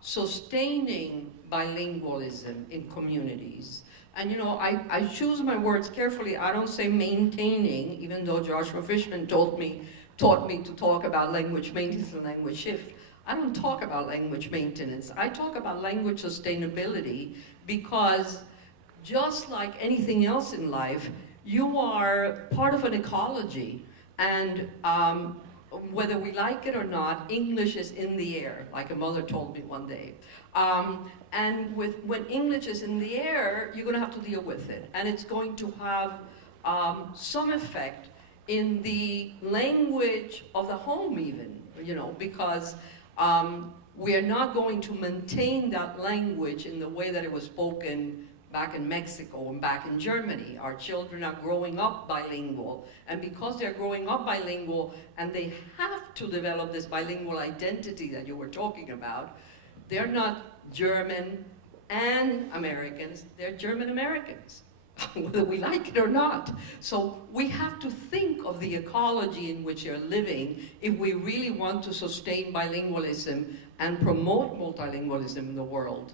sustaining bilingualism in communities? And you know, I choose my words carefully. I don't say maintaining, even though Joshua Fishman taught me to talk about language maintenance and language shift. I don't talk about language maintenance. I talk about language sustainability, because just like anything else in life, you are part of an ecology, and whether we like it or not, English is in the air, like a mother told me one day. And when English is in the air, you're going to have to deal with it, and it's going to have some effect in the language of the home even, you know, because we are not going to maintain that language in the way that it was spoken back in Mexico and back in Germany. Our children are growing up bilingual, and because they're growing up bilingual and they have to develop this bilingual identity that you were talking about, they're not German and Americans, they're German Americans, whether we like it or not. So we have to think of the ecology in which you're living if we really want to sustain bilingualism and promote multilingualism in the world.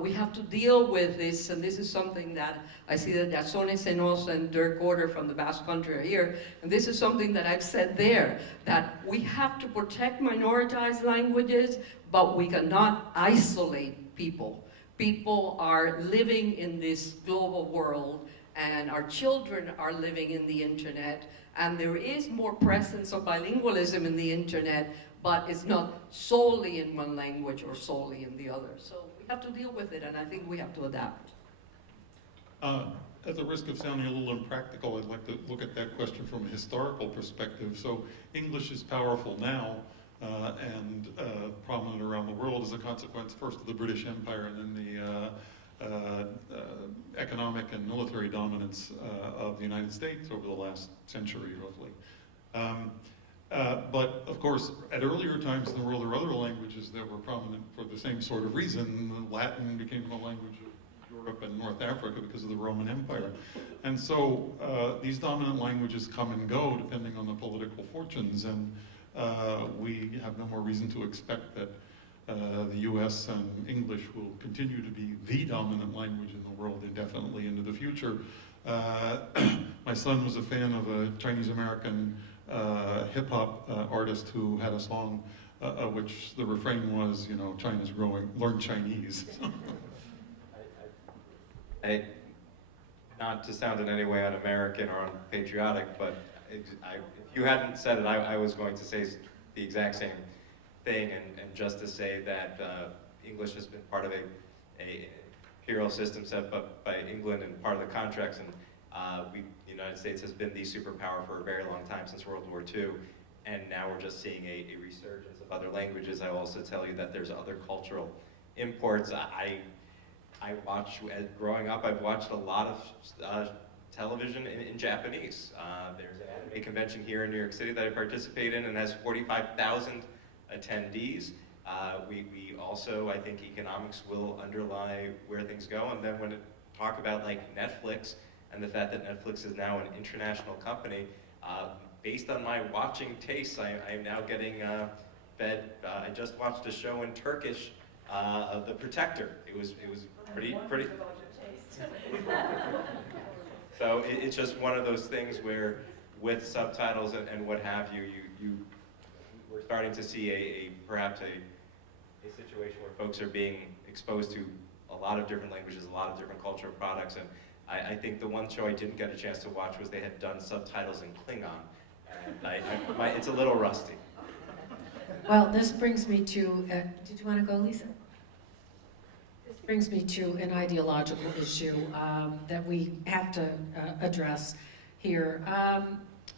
We have to deal with this, and this is something that I see that Jason Senosa and Dirk Order from the Basque Country are here, and this is something that I've said there, that we have to protect minoritized languages, but we cannot isolate people. People are living in this global world, and our children are living in the internet, and there is more presence of bilingualism in the internet, but it's not solely in one language or solely in the other. So we have to deal with it, and I think we have to adapt. At the risk of sounding a little impractical, I'd like to look at that question from a historical perspective. So English is powerful now, and prominent around the world as a consequence first of the British Empire and then the economic and military dominance of the United States over the last century, roughly. But of course, at earlier times in the world, there were other languages that were prominent for the same sort of reason. Latin became the language of Europe and North Africa because of the Roman Empire. And so these dominant languages come and go depending on the political fortunes, and we have no more reason to expect that the US and English will continue to be the dominant language in the world indefinitely into the future. My son was a fan of a Chinese-American hip-hop artist who had a song which the refrain was, you know, China's growing, learn Chinese. Not to sound in any way un-American or unpatriotic, but if you hadn't said it, I was going to say the exact same thing, and just to say that English has been part of a imperial system set up by England and part of the contracts, and the United States has been the superpower for a very long time, since World War II, and now we're just seeing a resurgence of other languages. I will also tell you that there's other cultural imports. I watch, growing up, I've watched a lot of television in Japanese. There's an anime convention here in New York City that I participate in, and has 45,000 attendees. We also, I think economics will underlie where things go, and then when it talk about like Netflix and the fact that Netflix is now an international company, based on my watching tastes, I am now getting fed. I just watched a show in Turkish, The Protector. It was pretty. So it's just one of those things where, with subtitles and what have you, we're starting to see perhaps a situation where folks are being exposed to a lot of different languages, a lot of different cultural products, and I think the one show I didn't get a chance to watch was they had done subtitles in Klingon, and it's a little rusty. Well, this brings me to, did you want to go, Lisa? This brings me to an ideological issue that we have to address here.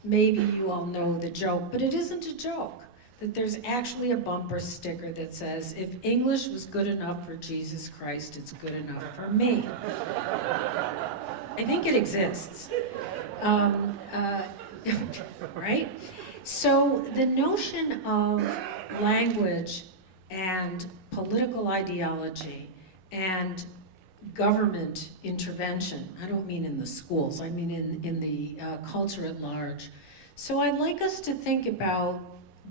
Maybe you all know the joke, but it isn't a joke. That there's actually a bumper sticker that says, if English was good enough for Jesus Christ, it's good enough for me. I think it exists. Right? So the notion of language and political ideology and government intervention, I don't mean in the schools, I mean in the culture at large. So I'd like us to think about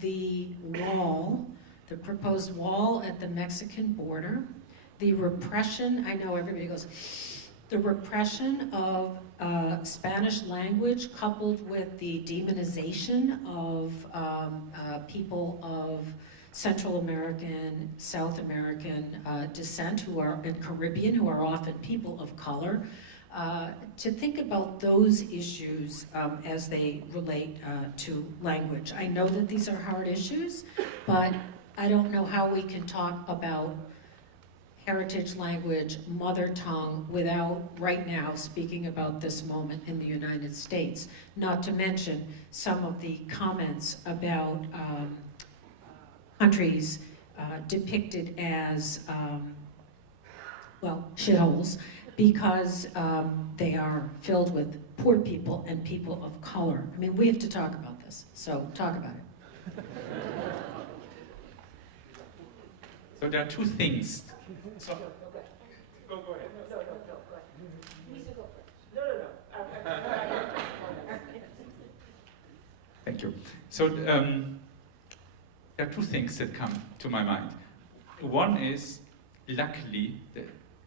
the wall, the proposed wall at the Mexican border, the repression, I know everybody goes, the repression of Spanish language coupled with the demonization of people of Central American, South American descent who are, and Caribbean, who are often people of color, to think about those issues as they relate to language. I know that these are hard issues, but I don't know how we can talk about heritage language, mother tongue, without right now speaking about this moment in the United States. Not to mention some of the comments about countries depicted as, well, shitholes, because they are filled with poor people and people of color. I mean, we have to talk about this, so talk about it. So there are two things. So, go ahead. Thank you. So there are two things that come to my mind. One is, luckily,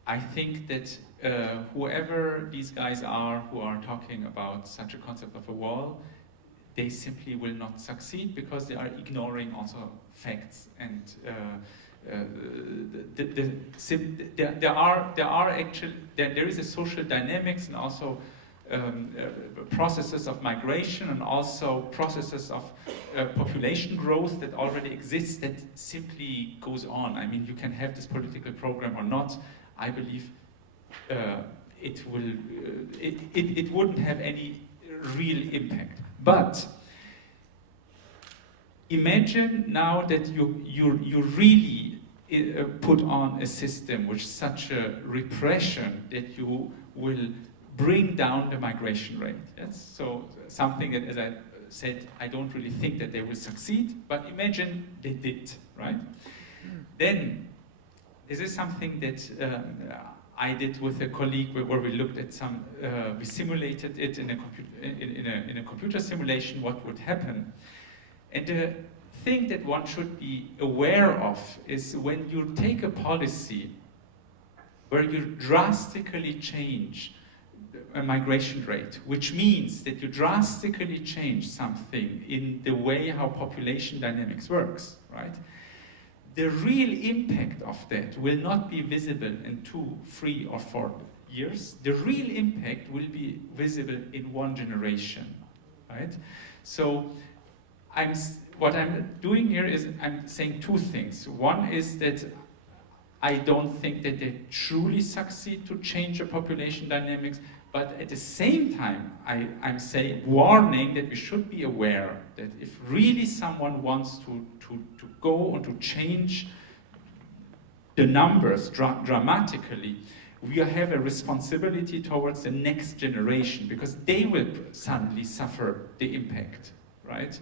I think that whoever these guys are who are talking about such a concept of a wall, they simply will not succeed because they are ignoring also facts and there is a social dynamics and also processes of migration and also processes of population growth that already exist that simply goes on. I mean, you can have this political program or not. I believe it wouldn't have any real impact. But imagine now that you really put on a system with such a repression that you will bring down the migration rate. That's so something that, as I said, I don't really think that they will succeed, but imagine they did, right? Then, this is something that I did with a colleague where we looked at some, we simulated it in a computer simulation, what would happen. And the thing that one should be aware of is when you take a policy where you drastically change a migration rate, which means that you drastically change something in the way how population dynamics works, right? The real impact of that will not be visible in 2, 3, or 4 years. The real impact will be visible in 1 generation, right? So what I'm doing here is I'm saying 2 things. One is that I don't think that they truly succeed to change the population dynamics, but at the same time, I'm saying, warning that we should be aware that if really someone wants to go and to change the numbers dramatically, we have a responsibility towards the next generation because they will suddenly suffer the impact, right?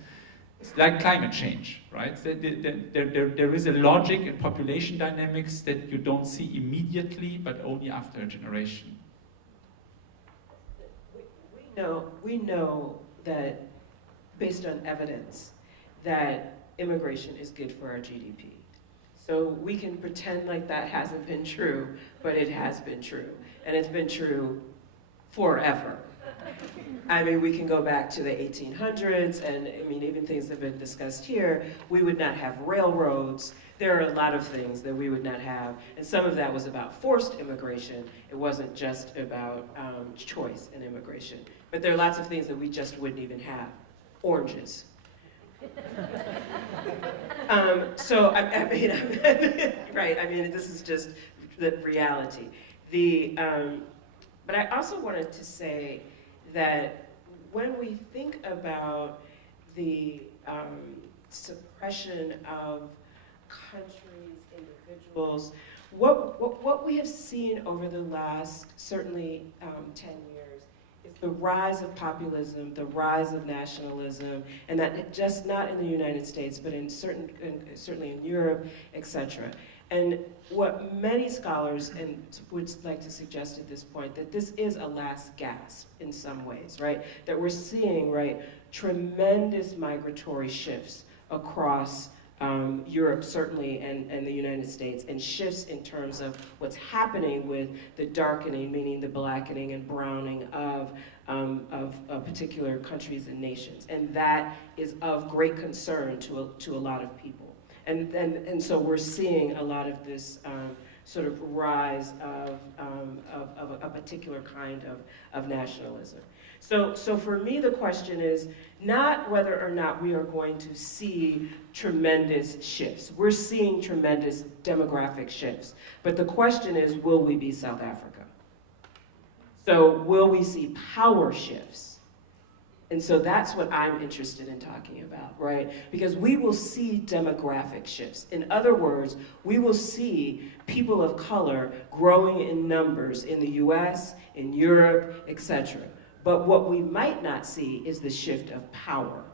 It's like climate change, right? There is a logic in population dynamics that you don't see immediately, but only after a generation. We know that, based on evidence, that immigration is good for our GDP. So we can pretend like that hasn't been true, but it has been true. And it's been true forever. I mean, we can go back to the 1800s, and I mean, even things that have been discussed here, we would not have railroads. There are a lot of things that we would not have, and some of that was about forced immigration. It wasn't just about choice in immigration. But there are lots of things that we just wouldn't even have. Oranges. So, I mean, right, I mean, this is just the reality. But I also wanted to say that when we think about the suppression of countries, individuals, what we have seen over the last, certainly 10 years, is the rise of populism, the rise of nationalism, and that just not in the United States, but in certainly in Europe, etc. And what many scholars would like to suggest at this point, that this is a last gasp in some ways, right? That we're seeing, right, tremendous migratory shifts across Europe, certainly, and the United States, and shifts in terms of what's happening with the darkening, meaning the blackening and browning of particular countries and nations. And that is of great concern to a lot of people. And so we're seeing a lot of this sort of rise of a particular kind of nationalism. So for me, the question is not whether or not we are going to see tremendous shifts. We're seeing tremendous demographic shifts. But the question is, will we be South Africa? So will we see power shifts? And so that's what I'm interested in talking about, right? Because we will see demographic shifts. In other words, we will see people of color growing in numbers in the US, in Europe, etc. But what we might not see is the shift of power.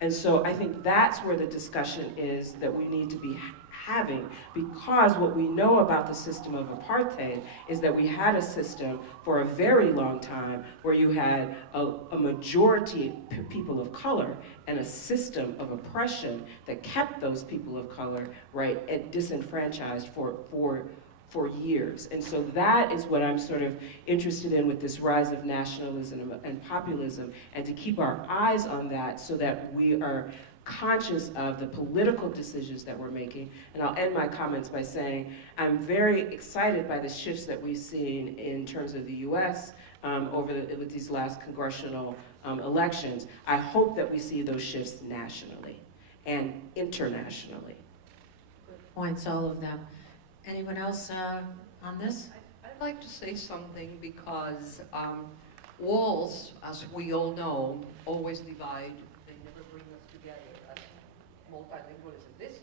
And so I think that's where the discussion is that we need to be having, because what we know about the system of apartheid is that we had a system for a very long time where you had a majority of people of color and a system of oppression that kept those people of color, right, and disenfranchised for years. And so that is what I'm sort of interested in with this rise of nationalism and populism, and to keep our eyes on that so that we are conscious of the political decisions that we're making. And I'll end my comments by saying I'm very excited by the shifts that we've seen in terms of the US with these last congressional elections. I hope that we see those shifts nationally and internationally. Good points, all of them. Anyone else on this? I'd like to say something because walls, as we all know, always divide. They never bring us together. Multilingualism. This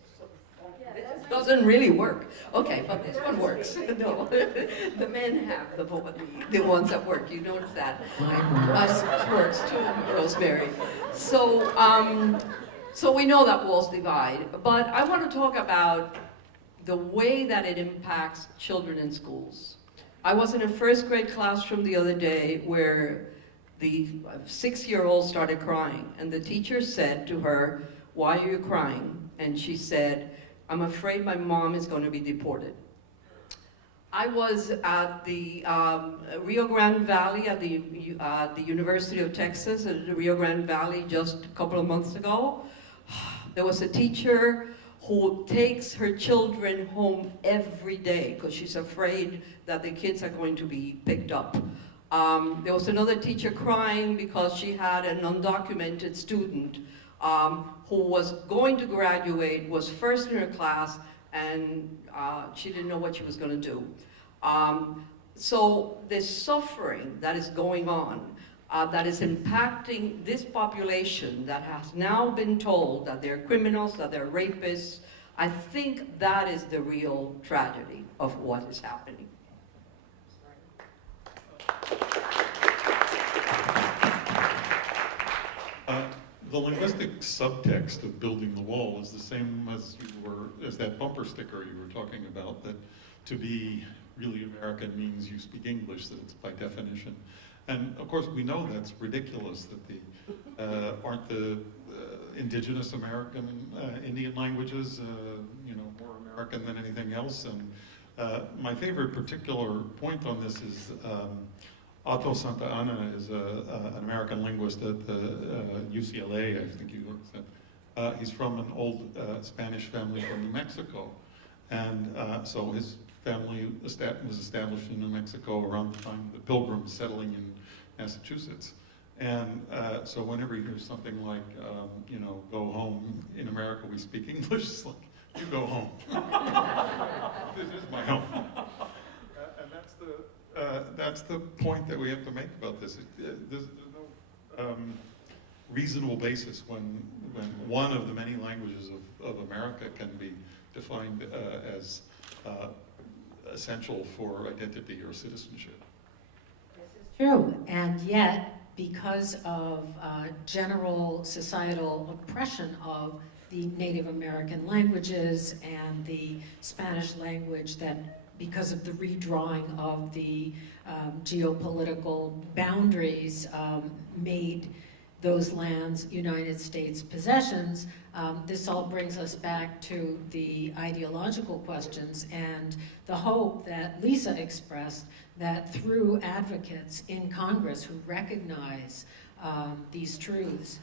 doesn't really work. Okay, but this one works. No, the men have the ones that work. You notice that? Us works too, Rosemary. So, so we know that walls divide. But I want to talk about the way that it impacts children in schools. I was in a first grade classroom the other day where the 6-year-old started crying, and the teacher said to her, "Why are you crying?" And she said, "I'm afraid my mom is going to be deported." I was at the Rio Grande Valley at the University of Texas, at the Rio Grande Valley just a couple of months ago. There was a teacher who takes her children home every day because she's afraid that the kids are going to be picked up. There was another teacher crying because she had an undocumented student who was going to graduate, was first in her class, and she didn't know what she was going to do. So the suffering that is going on, that is impacting this population that has now been told that they're criminals, that they're rapists, I think that is the real tragedy of what is happening. The linguistic subtext of building the wall is the same as that bumper sticker you were talking about, that to be really American means you speak English, that it's by definition. And of course we know that's ridiculous, that aren't the indigenous American Indian languages more American than anything else. And my favorite particular point on this is Otto Santa Anna is an American linguist at UCLA, I think he works at. He's from an old Spanish family from New Mexico. And so his family was established in New Mexico around the time the Pilgrims settling in Massachusetts. And so whenever he hears something like, you know, go home, in America we speak English, it's like, you go home. This is my home. And that's the point that we have to make about this. There's no reasonable basis when one of the many languages of America can be defined as essential for identity or citizenship. True, and yet, because of general societal oppression of the Native American languages and the Spanish language, that because of the redrawing of the geopolitical boundaries made those lands United States possessions, this all brings us back to the ideological questions and the hope that Lisa expressed, that through advocates in Congress who recognize these truths,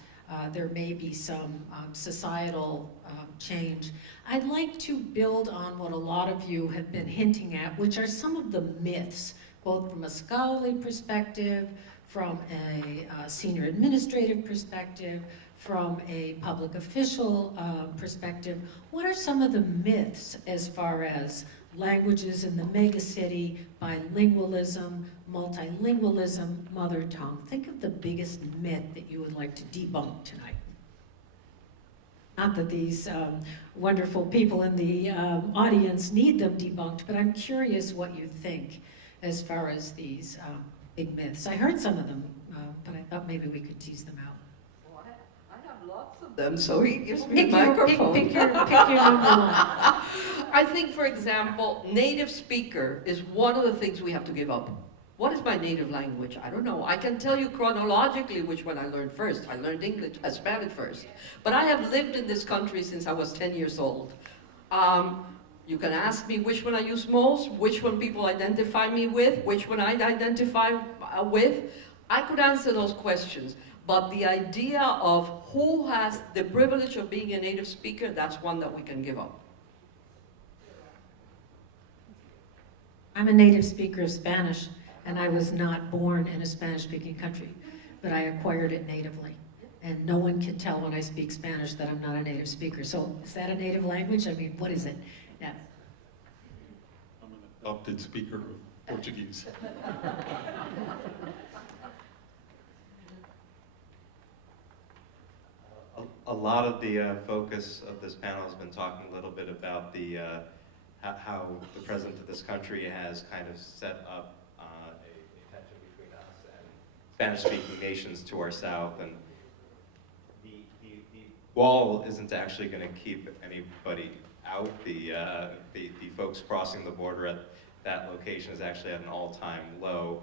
there may be some societal change. I'd like to build on what a lot of you have been hinting at, which are some of the myths, both from a scholarly perspective, from a senior administrative perspective, from a public official perspective. What are some of the myths as far as languages in the megacity, bilingualism, multilingualism, mother tongue? Think of the biggest myth that you would like to debunk tonight. Not that these wonderful people in the audience need them debunked, but I'm curious what you think as far as these big myths. I heard some of them, but I thought maybe we could tease them out. Well, I have lots of them, so he gives me a microphone. Pick your number one. I think, for example, native speaker is one of the things we have to give up. What is my native language? I don't know. I can tell you chronologically which one I learned first. I learned English, Spanish first. But I have lived in this country since I was 10 years old. You can ask me which one I use most, which one people identify me with, which one I identify with. I could answer those questions. But the idea of who has the privilege of being a native speaker, that's one that we can give up. I'm a native speaker of Spanish, and I was not born in a Spanish-speaking country, but I acquired it natively. And no one can tell when I speak Spanish that I'm not a native speaker. So is that a native language? I mean, what is it? Yeah. I'm an adopted speaker of Portuguese. A lot of the focus of this panel has been talking a little bit about the how the president of this country has kind of set up a tension between us and Spanish-speaking nations to our south, and the wall isn't actually going to keep anybody out. The folks crossing the border at that location is actually at an all-time low.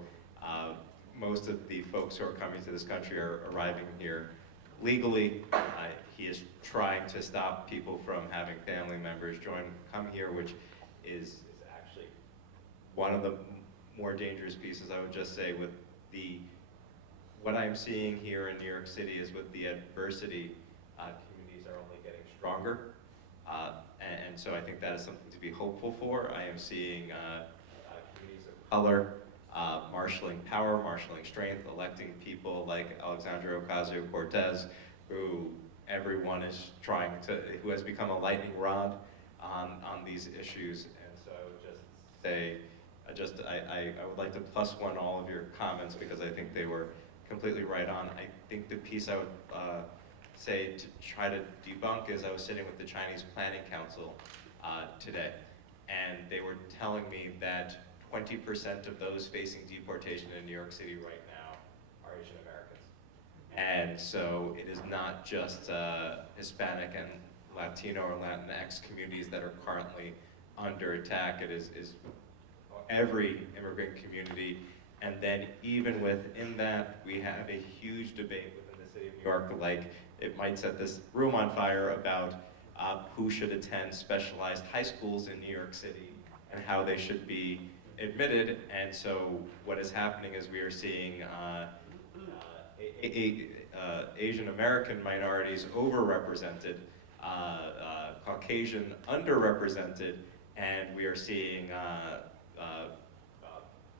Most of the folks who are coming to this country are arriving here legally. He is trying to stop people from having family members come here, which is actually one of the more dangerous pieces. I would just say with what I'm seeing here in New York City is with the adversity, communities are only getting stronger. And so I think that is something to be hopeful for. I am seeing communities of color marshaling power, marshaling strength, electing people like Alexandria Ocasio-Cortez, who everyone is who has become a lightning rod on these issues. And so I would just say, I would like to +1 all of your comments because I think they were completely right on. I think the piece I would say to try to debunk is I was sitting with the Chinese Planning Council today, and they were telling me that 20% of those facing deportation in New York City right now are Asian Americans. And so it is not just Hispanic and Latino or Latinx communities that are currently under attack. It is every immigrant community. And then even within that, we have a huge debate within the city of New York, like it might set this room on fire about who should attend specialized high schools in New York City and how they should be admitted, and so what is happening is we are seeing Asian American minorities overrepresented, Caucasian underrepresented, and we are seeing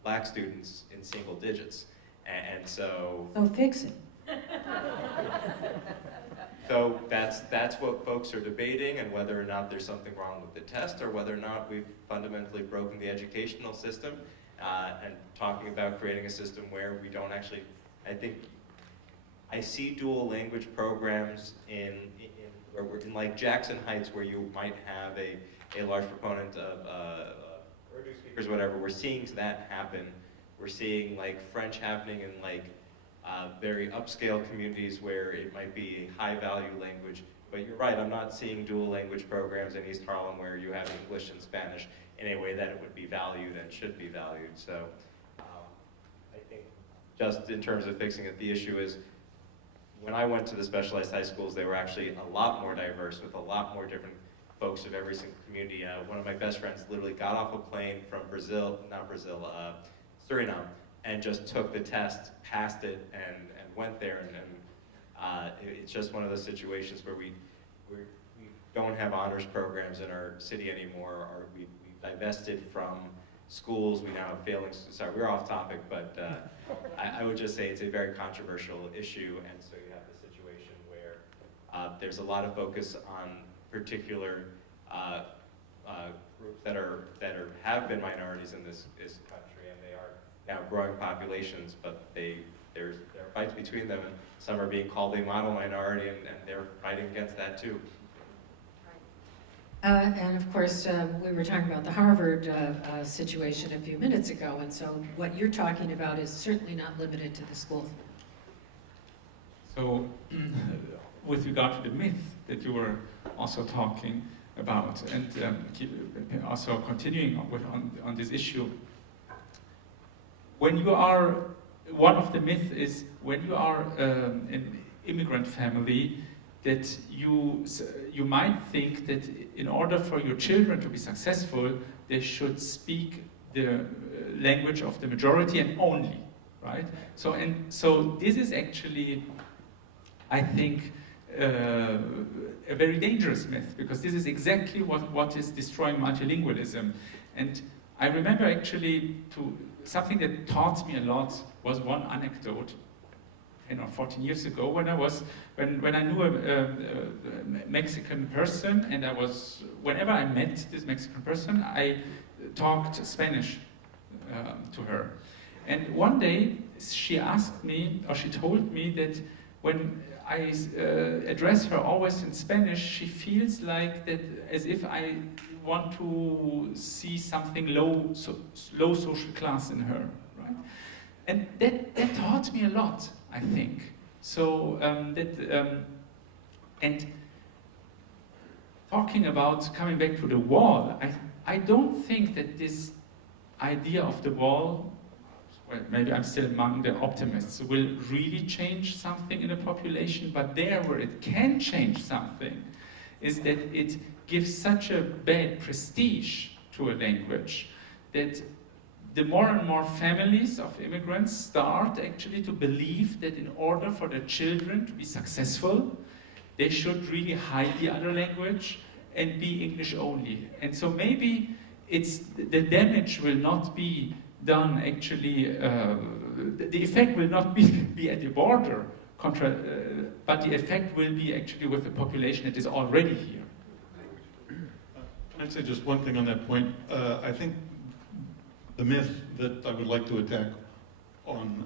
black students in single digits. And so... So fix it. So that's what folks are debating, and whether or not there's something wrong with the test, or whether or not we've fundamentally broken the educational system, and talking about creating a system where we don't actually, I see dual language programs in like Jackson Heights, where you might have a large proponent of Urdu speakers, whatever. We're seeing that happen. We're seeing like French happening in like very upscale communities where it might be a high-value language. But you're right, I'm not seeing dual language programs in East Harlem where you have English and Spanish in a way that it would be valued and should be valued. So I think just in terms of fixing it, the issue is when I went to the specialized high schools, they were actually a lot more diverse with a lot more different folks of every single community. One of my best friends literally got off a plane from Suriname, and just took the test, passed it, and went there. And it's just one of those situations where we don't have honors programs in our city anymore, or we divested from schools. We now have failing. Sorry, we're off topic, but I would just say it's a very controversial issue, and so you have the situation where there's a lot of focus on particular groups that have been minorities in this country, and they are now growing populations, but there are fights between them, and some are being called a model minority, and they're fighting against that too. And of course, we were talking about the Harvard situation a few minutes ago, and so what you're talking about is certainly not limited to the schools. So, with regard to the myth that you were also talking about, and also continuing on this issue, when you are, one of the myths is when you are an immigrant family, that you might think that in order for your children to be successful, they should speak the language of the majority and only, right? So this is actually, I think, a very dangerous myth, because this is exactly what is destroying multilingualism. And I remember actually something that taught me a lot was one anecdote 10 or 14 years ago when I knew a Mexican person, and whenever I met this Mexican person, I talked Spanish to her. And one day she told me that when I address her always in Spanish, she feels like that as if I want to see something low social class in her, right? And that taught me a lot, I think. So and talking about coming back to the wall, I don't think that this idea of the wall, well, maybe I'm still among the optimists, will really change something in a population, but there where it can change something is that it gives such a bad prestige to a language that the more and more families of immigrants start actually to believe that in order for their children to be successful, they should really hide the other language and be English only. And so maybe the damage will not be done actually, the effect will not be at the border, but the effect will be actually with the population that is already here. I'd say just one thing on that point. I think the myth that I would like to attack on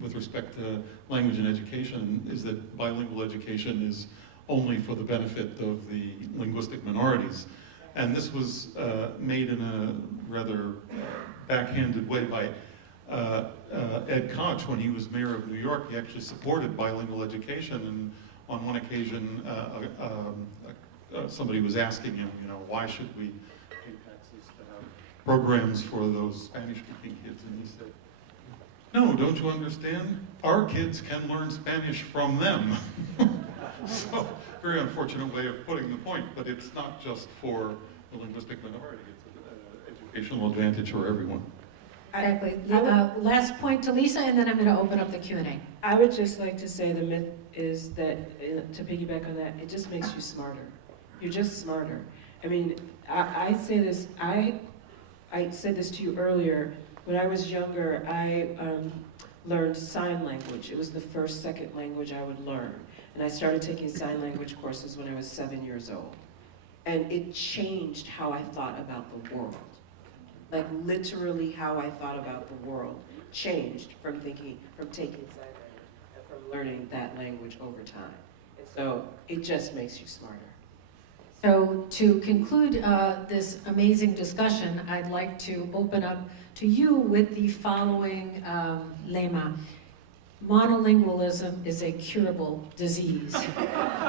with respect to language and education is that bilingual education is only for the benefit of the linguistic minorities. And this was made in a rather backhanded way by Ed Koch when he was mayor of New York. He actually supported bilingual education, and on one occasion somebody was asking him, why should we pay taxes to have programs for those Spanish-speaking kids? And he said, no, don't you understand? Our kids can learn Spanish from them. So, very unfortunate way of putting the point, but it's not just for the linguistic minority, it's education educational advantage for everyone. Exactly. Last point to Lisa, and then I'm going to open up the Q&A. I would just like to say the myth is that, to piggyback on that, it just makes you smarter. You're just smarter. I mean, I say this, I said this to you earlier. When I was younger, I learned sign language. It was the second language I would learn. And I started taking sign language courses when I was 7 years old. And it changed how I thought about the world. Like literally how I thought about the world changed from taking sign language and from learning that language over time. And so it just makes you smarter. So to conclude this amazing discussion, I'd like to open up to you with the following lema. Monolingualism is a curable disease.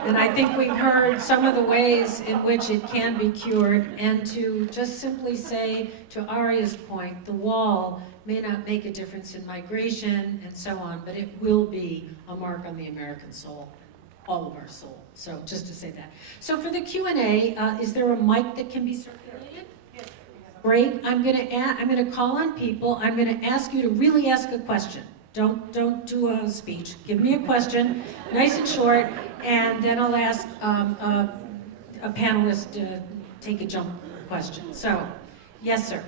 And I think we've heard some of the ways in which it can be cured, and to just simply say, to Aria's point, the wall may not make a difference in migration and so on, but it will be a mark on the American soul, all of our soul. So just to say that. So for the Q&A, is there a mic that can be circulated? Yes. Great. I'm going to call on people. I'm going to ask you to really ask a question. Don't do a speech. Give me a question, nice and short, and then I'll ask a panelist to take a jump question. So, yes, sir.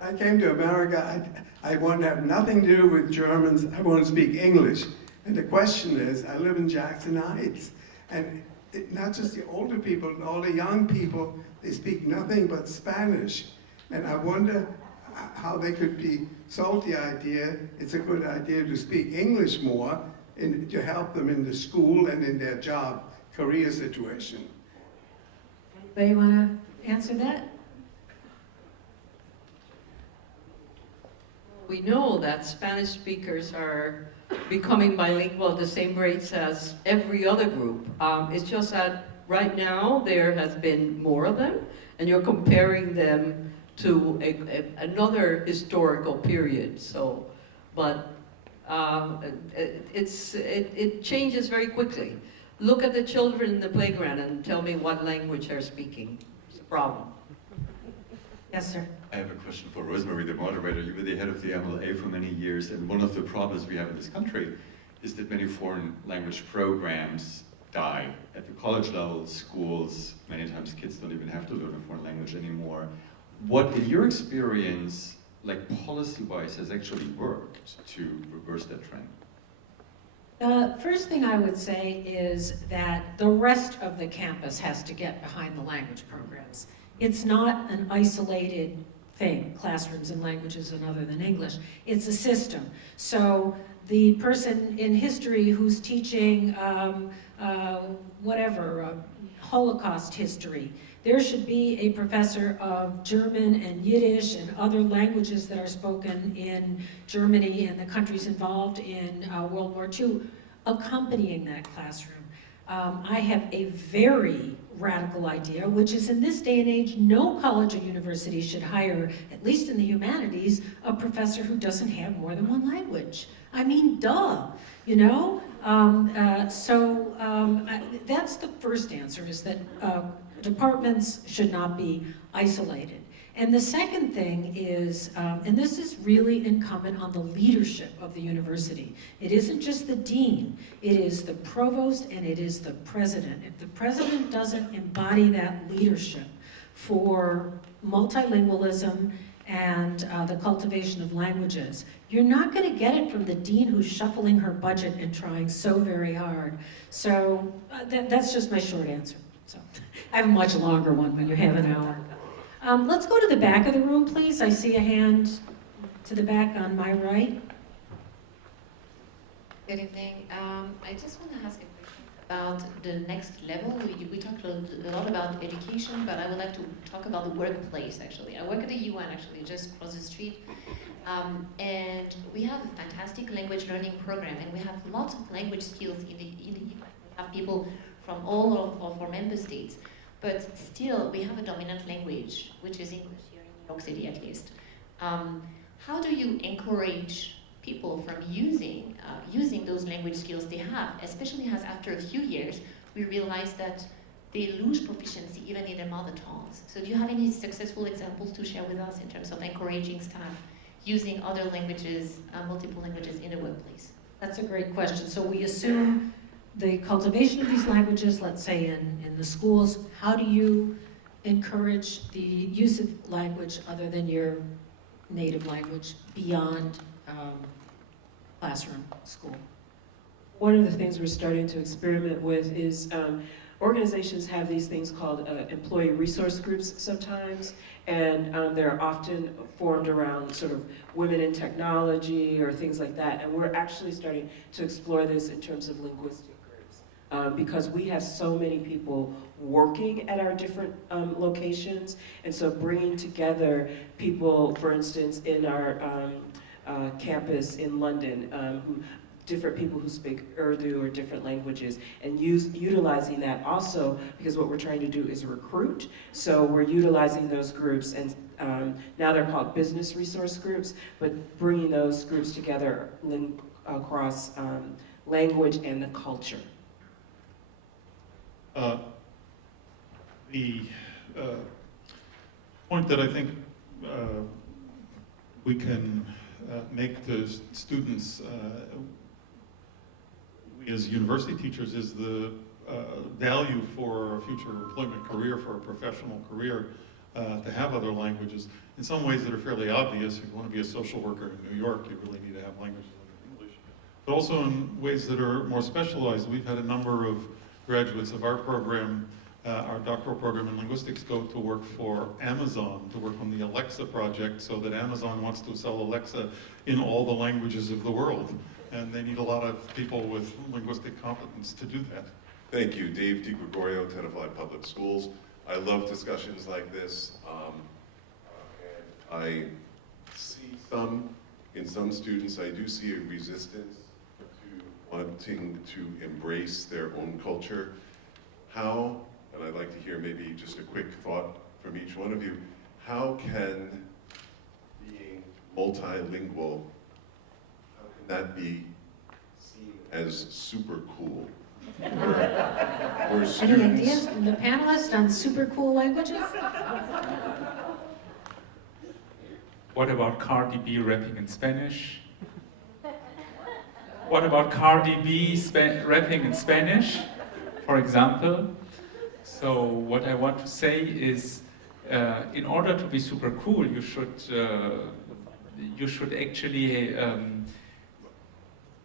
I came to America, I want to have nothing to do with Germans, I want to speak English. And the question is, I live in Jackson Heights, and not just the older people, all the young people, they speak nothing but Spanish. And I wonder how they could be sold the idea, it's a good idea to speak English more and to help them in the school and in their job, career situation. Anybody want to answer that? We know that Spanish speakers are becoming bilingual at the same rates as every other group. It's just that right now there has been more of them, and you're comparing them to another historical period. So, but it changes very quickly. Look at the children in the playground and tell me what language they're speaking. It's a problem. Yes, sir. I have a question for Rosemary, the moderator. You were the head of the MLA for many years, and one of the problems we have in this country is that many foreign language programs die. At the college level, schools, many times kids don't even have to learn a foreign language anymore. What, in your experience, like policy-wise, has actually worked to reverse that trend? The first thing I would say is that the rest of the campus has to get behind the language programs. It's not an isolated thing, classrooms and languages and other than English. It's a system. So the person in history who's teaching Holocaust history, there should be a professor of German and Yiddish and other languages that are spoken in Germany and the countries involved in World War II accompanying that classroom. I have a very radical idea, which is in this day and age, no college or university should hire, at least in the humanities, a professor who doesn't have more than one language. I mean, duh, you know? That's the first answer, is that departments should not be isolated. And the second thing is, and this is really incumbent on the leadership of the university. It isn't just the dean, it is the provost and it is the president. If the president doesn't embody that leadership for multilingualism and the cultivation of languages, you're not going to get it from the dean who's shuffling her budget and trying so very hard. So that's just my short answer. So I have a much longer one when you have an hour. Let's go to the back of the room, please. I see a hand to the back on my right. Good evening. I just want to ask a question about the next level. We talked a lot about education, but I would like to talk about the workplace, actually. I work at the UN, actually, just across the street. And we have a fantastic language learning program, and we have lots of language skills in the UN. We have people from all of our member states. But still, we have a dominant language, which is English here in New York City, at least. How do you encourage people from using those language skills they have, especially as after a few years, we realize that they lose proficiency even in their mother tongues. So do you have any successful examples to share with us in terms of encouraging staff using other languages, multiple languages in the workplace? That's a great question. So we assume the cultivation of these languages, let's say in the schools. How do you encourage the use of language other than your native language beyond classroom, school? One of the things we're starting to experiment with is organizations have these things called employee resource groups sometimes, and they're often formed around sort of women in technology or things like that, and we're actually starting to explore this in terms of linguistic groups because we have so many people working at our different locations, and so bringing together people, for instance, in our campus in London, different people who speak Urdu or different languages, and utilizing that also, because what we're trying to do is recruit. So we're utilizing those groups, and now they're called business resource groups, but bringing those groups together across language and the culture. The point that I think we can make to students as university teachers is the value for a future employment career, for a professional career, to have other languages. In some ways that are fairly obvious, if you want to be a social worker in New York, you really need to have languages like English. But also in ways that are more specialized. We've had a number of graduates of our program, our doctoral program in linguistics, go to work for Amazon, to work on the Alexa project, so that Amazon wants to sell Alexa in all the languages of the world. And they need a lot of people with linguistic competence to do that. Thank you. Dave DiGregorio, Tenafly Public Schools. I love discussions like this. And I see in some students, I do see a resistance to wanting to embrace their own culture. How, and I'd like to hear maybe just a quick thought from each one of you, how can being multilingual, that be seen as super cool? Or Any students, ideas from the panelists on super cool languages? What about Cardi B rapping in Spanish? What about Cardi B rapping in Spanish, for example? So what I want to say is, in order to be super cool, you should actually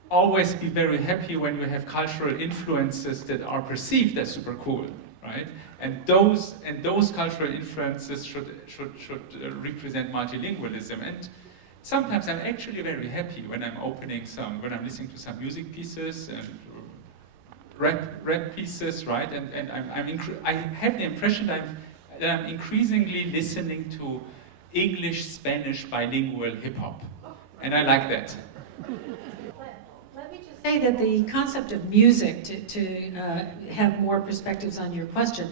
always be very happy when you have cultural influences that are perceived as super cool, right? And those cultural influences should represent multilingualism. And sometimes I'm actually very happy when I'm when I'm listening to some music pieces and rap pieces, right? And I have the impression that I'm increasingly listening to English, Spanish, bilingual hip hop, and I like that. Say that the concept of music, to have more perspectives on your question,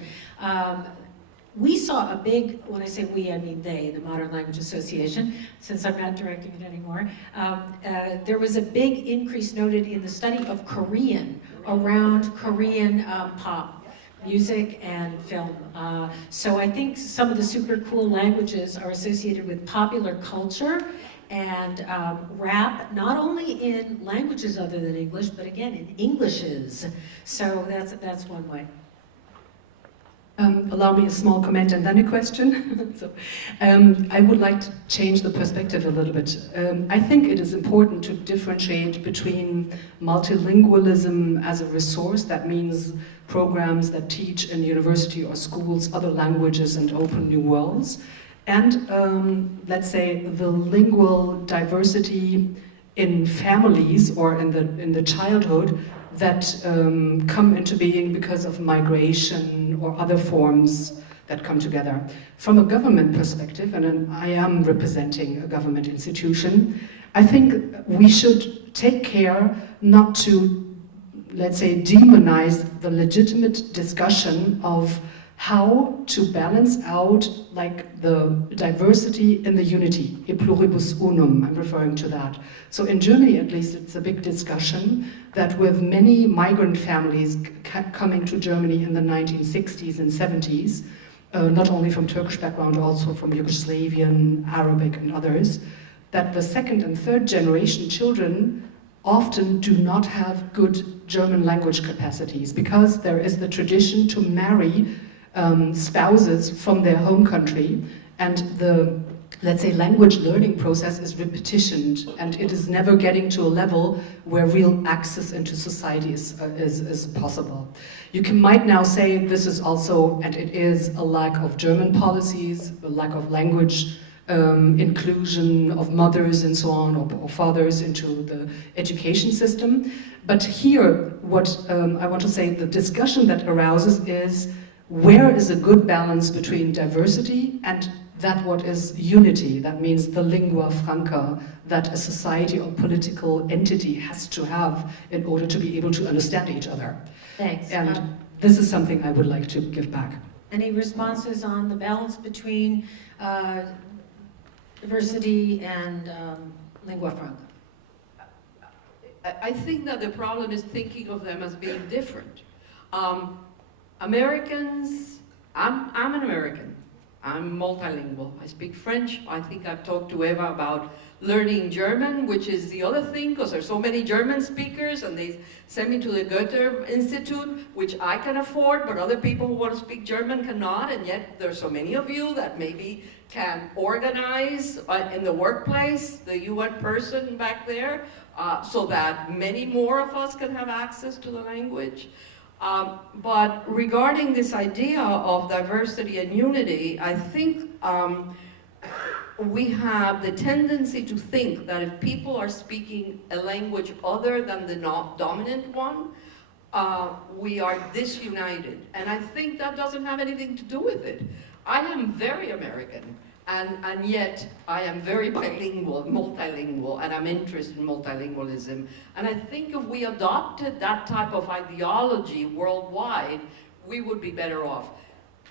we saw a big, when I say we, I mean they, the Modern Language Association, since I'm not directing it anymore, there was a big increase noted in the study of Korean, around Korean pop music and film. So I think some of the super cool languages are associated with popular culture and rap, not only in languages other than English, but again in Englishes. So that's one way. Allow me a small comment and then a question. So, I would like to change the perspective a little bit. I think it is important to differentiate between multilingualism as a resource, that means programs that teach in university or schools other languages and open new worlds, and let's say the lingual diversity in families or in the childhood that come into being because of migration or other forms that come together. From a government perspective, and I am representing a government institution, I think we should take care not to, let's say, demonize the legitimate discussion of how to balance out like the diversity in the unity, e pluribus unum, I'm referring to that. So in Germany, at least, it's a big discussion that with many migrant families coming to Germany in the 1960s and 70s, not only from Turkish background, also from Yugoslavian, Arabic and others, that the second and third generation children often do not have good German language capacities because there is the tradition to marry spouses from their home country, and the, let's say, language learning process is repetitioned, and it is never getting to a level where real access into society is possible. You might now say this is also, and it is, a lack of German policies, a lack of language inclusion of mothers and so on, or fathers into the education system. But here, what I want to say, the discussion that arouses is where is a good balance between diversity and that what is unity, that means the lingua franca that a society or political entity has to have in order to be able to understand each other. Thanks. And this is something I would like to give back. Any responses on the balance between diversity and lingua franca? I think that the problem is thinking of them as being different. Americans, I'm an American. I'm multilingual. I speak French. I think I've talked to Eva about learning German, which is the other thing, because there's so many German speakers, and they send me to the Goethe Institute, which I can afford, but other people who want to speak German cannot, and yet there's so many of you that maybe can organize in the workplace, the UN person back there, so that many more of us can have access to the language. But regarding this idea of diversity and unity, I think we have the tendency to think that if people are speaking a language other than the dominant one, we are disunited. And I think that doesn't have anything to do with it. I am very American, and yet I am very bilingual, multilingual, and I'm interested in multilingualism. And I think if we adopted that type of ideology worldwide, we would be better off.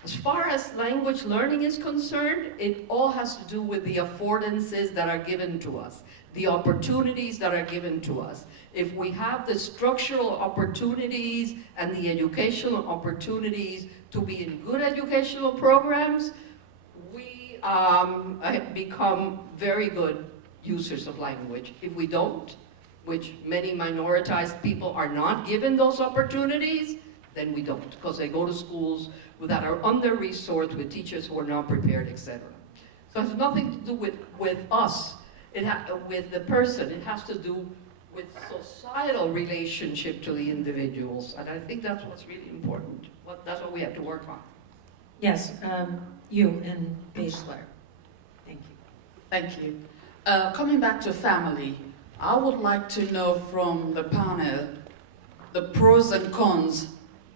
As far as language learning is concerned, it all has to do with the affordances that are given to us, the opportunities that are given to us. If we have the structural opportunities and the educational opportunities to be in good educational programs, we become very good users of language. If we don't, which many minoritized people are not given those opportunities, then we don't, because they go to schools that are under-resourced with teachers who are not prepared, etc. So it has nothing to do with us, with the person. It has to do with societal relationship to the individuals, and I think that's what's really important. That's what we have to work on. Yes, you and Beisler. Thank you. Thank you. Coming back to family, I would like to know from the panel the pros and cons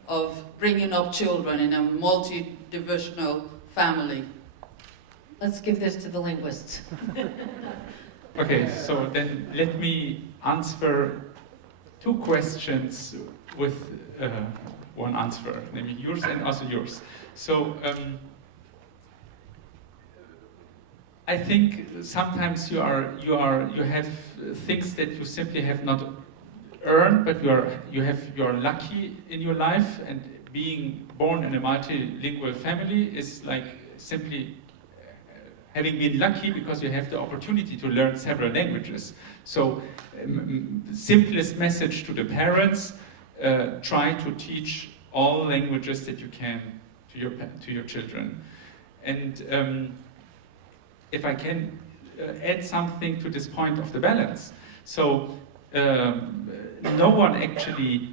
of bringing up children in a multi-divisional family. Let's give this to the linguists. Okay, so then let me answer two questions with one answer, namely yours and also yours. So I think sometimes you have things that you simply have not earned, but you're lucky in your life, and being born in a multilingual family is like simply having been lucky because you have the opportunity to learn several languages. So simplest message to the parents, try to teach all languages that you can to your children. And if I can add something to this point of the balance. So no one actually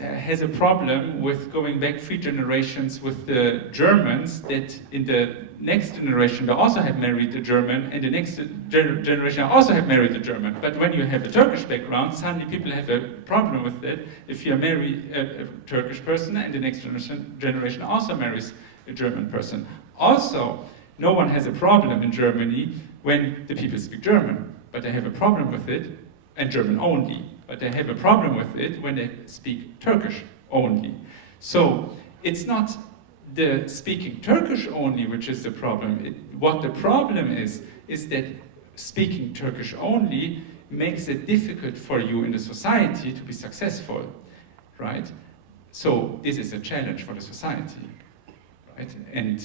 has a problem with going back 3 generations with the Germans, that in the next generation they also have married a German, and the next generation also have married a German. But when you have a Turkish background, suddenly people have a problem with that if you marry a Turkish person and the next generation also marries a German person. Also, no one has a problem in Germany when the people speak German, but they have a problem with it, and German only. But they have a problem with it when they speak Turkish only. So it's not the speaking Turkish only which is the problem. What the problem is that speaking Turkish only makes it difficult for you in the society to be successful, right? So this is a challenge for the society, right? And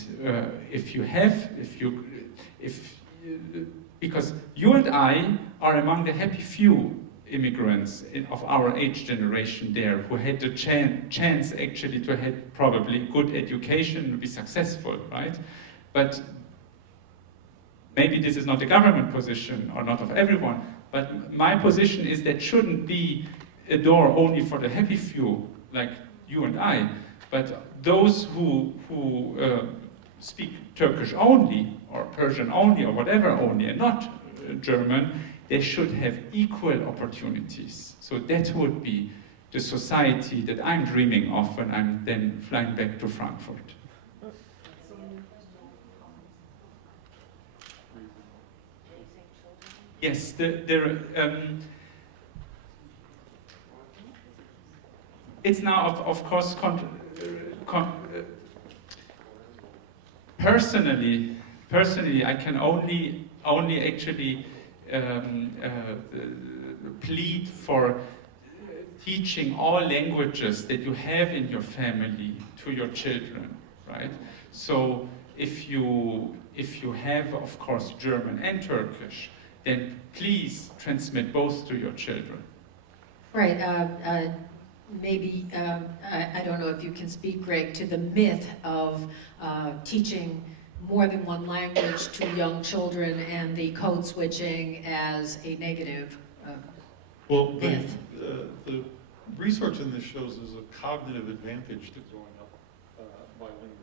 because you and I are among the happy few immigrants of our age generation there who had the chance actually to have probably good education and be successful, right? But maybe this is not the government position or not of everyone, but my position is that shouldn't be a door only for the happy few like you and I, but those who speak Turkish only or Persian only or whatever only and not German, they should have equal opportunities. So that would be the society that I'm dreaming of when I'm then flying back to Frankfurt. Yes, it's now, of course, personally, I can only actually plead for teaching all languages that you have in your family to your children, right? So if you have, of course, German and Turkish, then please transmit both to your children. Right. Maybe, I don't know if you can speak, Greg, to the myth of teaching more than one language to young children and the code switching as a negative myth. The research in this shows there's a cognitive advantage to growing up bilingual.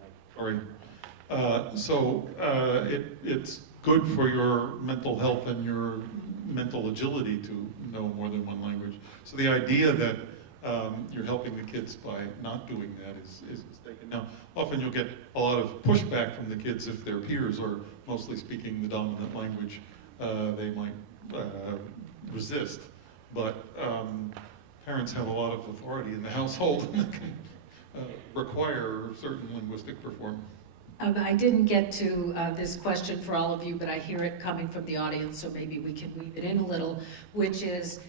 It's good for your mental health and your mental agility to know more than one language. So the idea that you're helping the kids by not doing that is mistaken. Now, often you'll get a lot of pushback from the kids if their peers are mostly speaking the dominant language. They might resist, but parents have a lot of authority in the household and can require certain linguistic performance. I didn't get to this question for all of you, but I hear it coming from the audience, so maybe we can weave it in a little, which is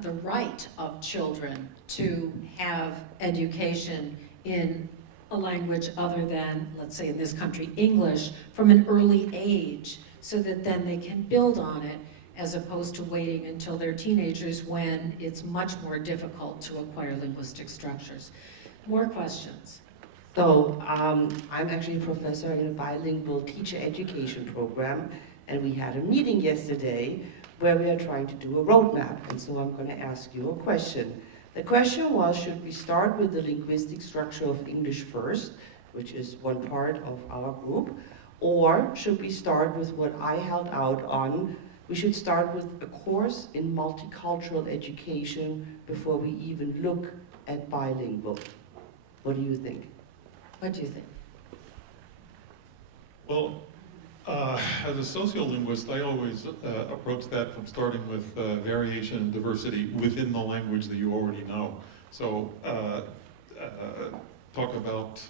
the right of children to have education in a language other than, let's say in this country, English, from an early age, so that then they can build on it, as opposed to waiting until they're teenagers when it's much more difficult to acquire linguistic structures. More questions? So I'm actually a professor in a bilingual teacher education program, and we had a meeting yesterday where we are trying to do a roadmap, and so I'm going to ask you a question. The question was, should we start with the linguistic structure of English first, which is one part of our group, or should we start with what I held out on? We should start with a course in multicultural education before we even look at bilingual. What do you think? What do you think? Well, as a sociolinguist, I always approach that from starting with variation and diversity within the language that you already know. So talk about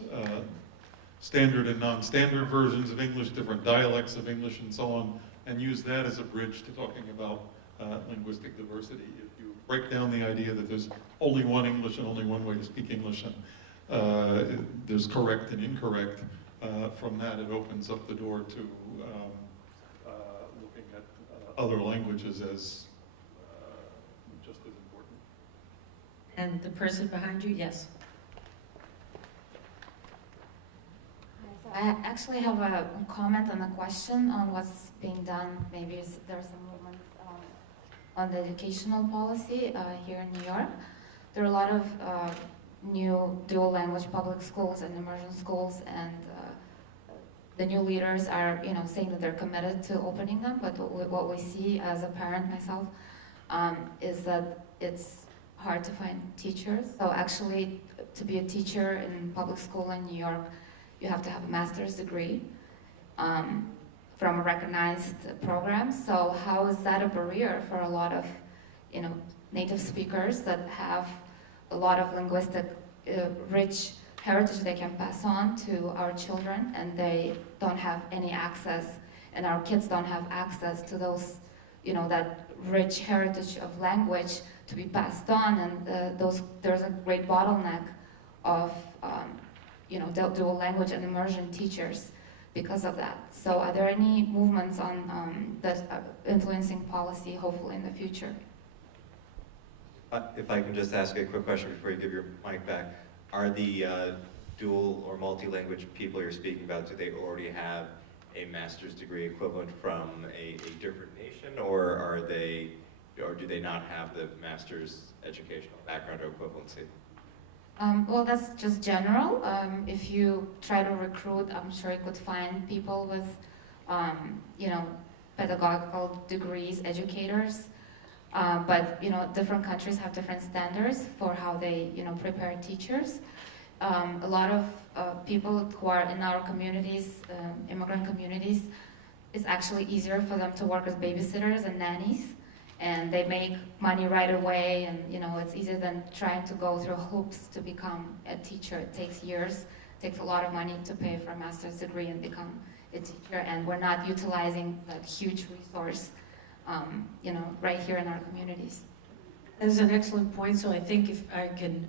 standard and non-standard versions of English, different dialects of English and so on, and use that as a bridge to talking about linguistic diversity. If you break down the idea that there's only one English and only one way to speak English, and there's correct and incorrect, from that it opens up the door to looking at other languages as just as important. And the person behind you, yes. I actually have a comment and a question on what's being done. Maybe there's some movement on the educational policy here in New York. There are a lot of new dual language public schools and immersion schools, and the new leaders are, saying that they're committed to opening them. But what we see as a parent myself is that it's hard to find teachers. So actually, to be a teacher in public school in New York, you have to have a master's degree from a recognized program. So how is that a barrier for a lot of, native speakers that have a lot of linguistic rich heritage they can pass on to our children, and they don't have any access, and our kids don't have access to those, that rich heritage of language to be passed on, and there's a great bottleneck of dual language and immersion teachers because of that. So are there any movements on that are influencing policy, hopefully in the future? If I can just ask a quick question before you give your mic back. Are the dual or multi-language people you're speaking about, do they already have a master's degree equivalent from a different nation, or do they not have the master's educational background or equivalency? Well, that's just general. If you try to recruit, I'm sure you could find people with, pedagogical degrees, educators. But different countries have different standards for how they, prepare teachers. A lot of people who are in our communities, immigrant communities, it's actually easier for them to work as babysitters and nannies, and they make money right away, and it's easier than trying to go through hoops to become a teacher. It takes years, it takes a lot of money to pay for a master's degree and become a teacher, and we're not utilizing that huge resource right here in our communities. That's an excellent point. So I think if I can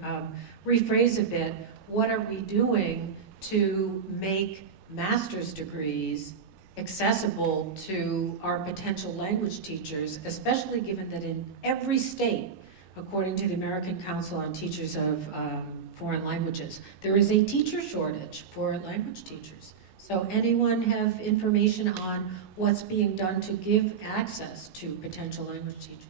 rephrase a bit, what are we doing to make master's degrees accessible to our potential language teachers, especially given that in every state, according to the American Council on Teachers of Foreign Languages, there is a teacher shortage for language teachers. So anyone have information on what's being done to give access to potential language teachers?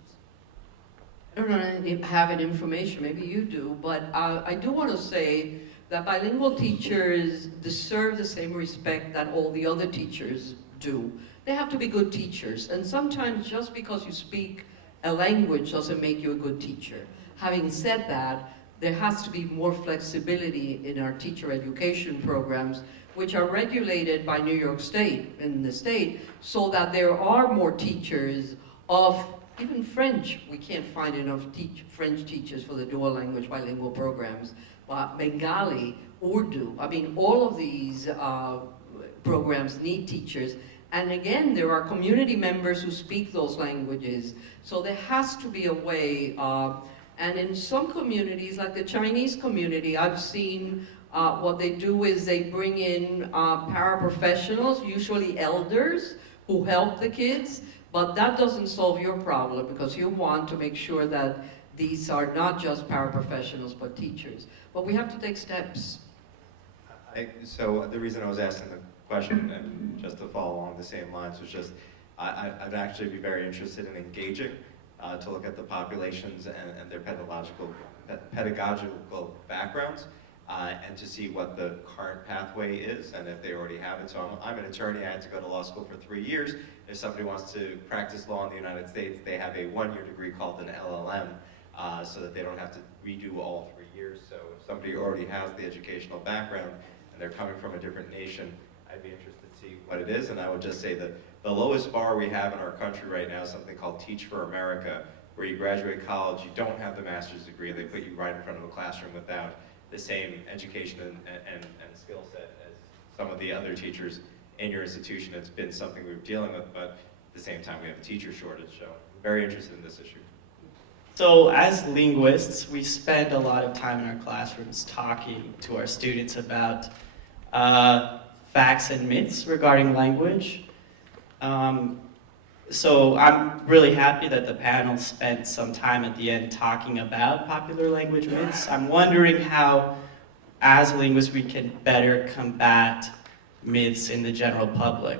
I don't have any information, maybe you do, but I do want to say that bilingual teachers deserve the same respect that all the other teachers do. They have to be good teachers, and sometimes just because you speak a language doesn't make you a good teacher. Having said that, there has to be more flexibility in our teacher education programs, which are regulated by New York State, in the state, so that there are more teachers of even French. We can't find enough French teachers for the dual language bilingual programs. Bengali, Urdu, I mean, all of these programs need teachers. And again, there are community members who speak those languages. So there has to be a way, and in some communities, like the Chinese community, I've seen what they do is they bring in paraprofessionals, usually elders, who help the kids, but that doesn't solve your problem because you want to make sure that these are not just paraprofessionals, but teachers. But we have to take steps. So the reason I was asking the question, and just to follow along the same lines, was just I'd actually be very interested in engaging to look at the populations and their pedagogical backgrounds, and to see what the current pathway is, and if they already have it. So I'm an attorney. I had to go to law school for 3 years. If somebody wants to practice law in the United States, they have a one-year degree called an LLM, so that they don't have to redo all 3 years. So if somebody already has the educational background and they're coming from a different nation, I'd be interested to see what it is. And I would just say that the lowest bar we have in our country right now is something called Teach for America, where you graduate college, you don't have the master's degree, they put you right in front of a classroom without the same education and skill set as some of the other teachers in your institution. It's been something we're dealing with, but at the same time we have a teacher shortage, so I'm very interested in this issue. So as linguists, we spend a lot of time in our classrooms talking to our students about facts and myths regarding language. So I'm really happy that the panel spent some time at the end talking about popular language myths. I'm wondering how, as linguists, we can better combat myths in the general public.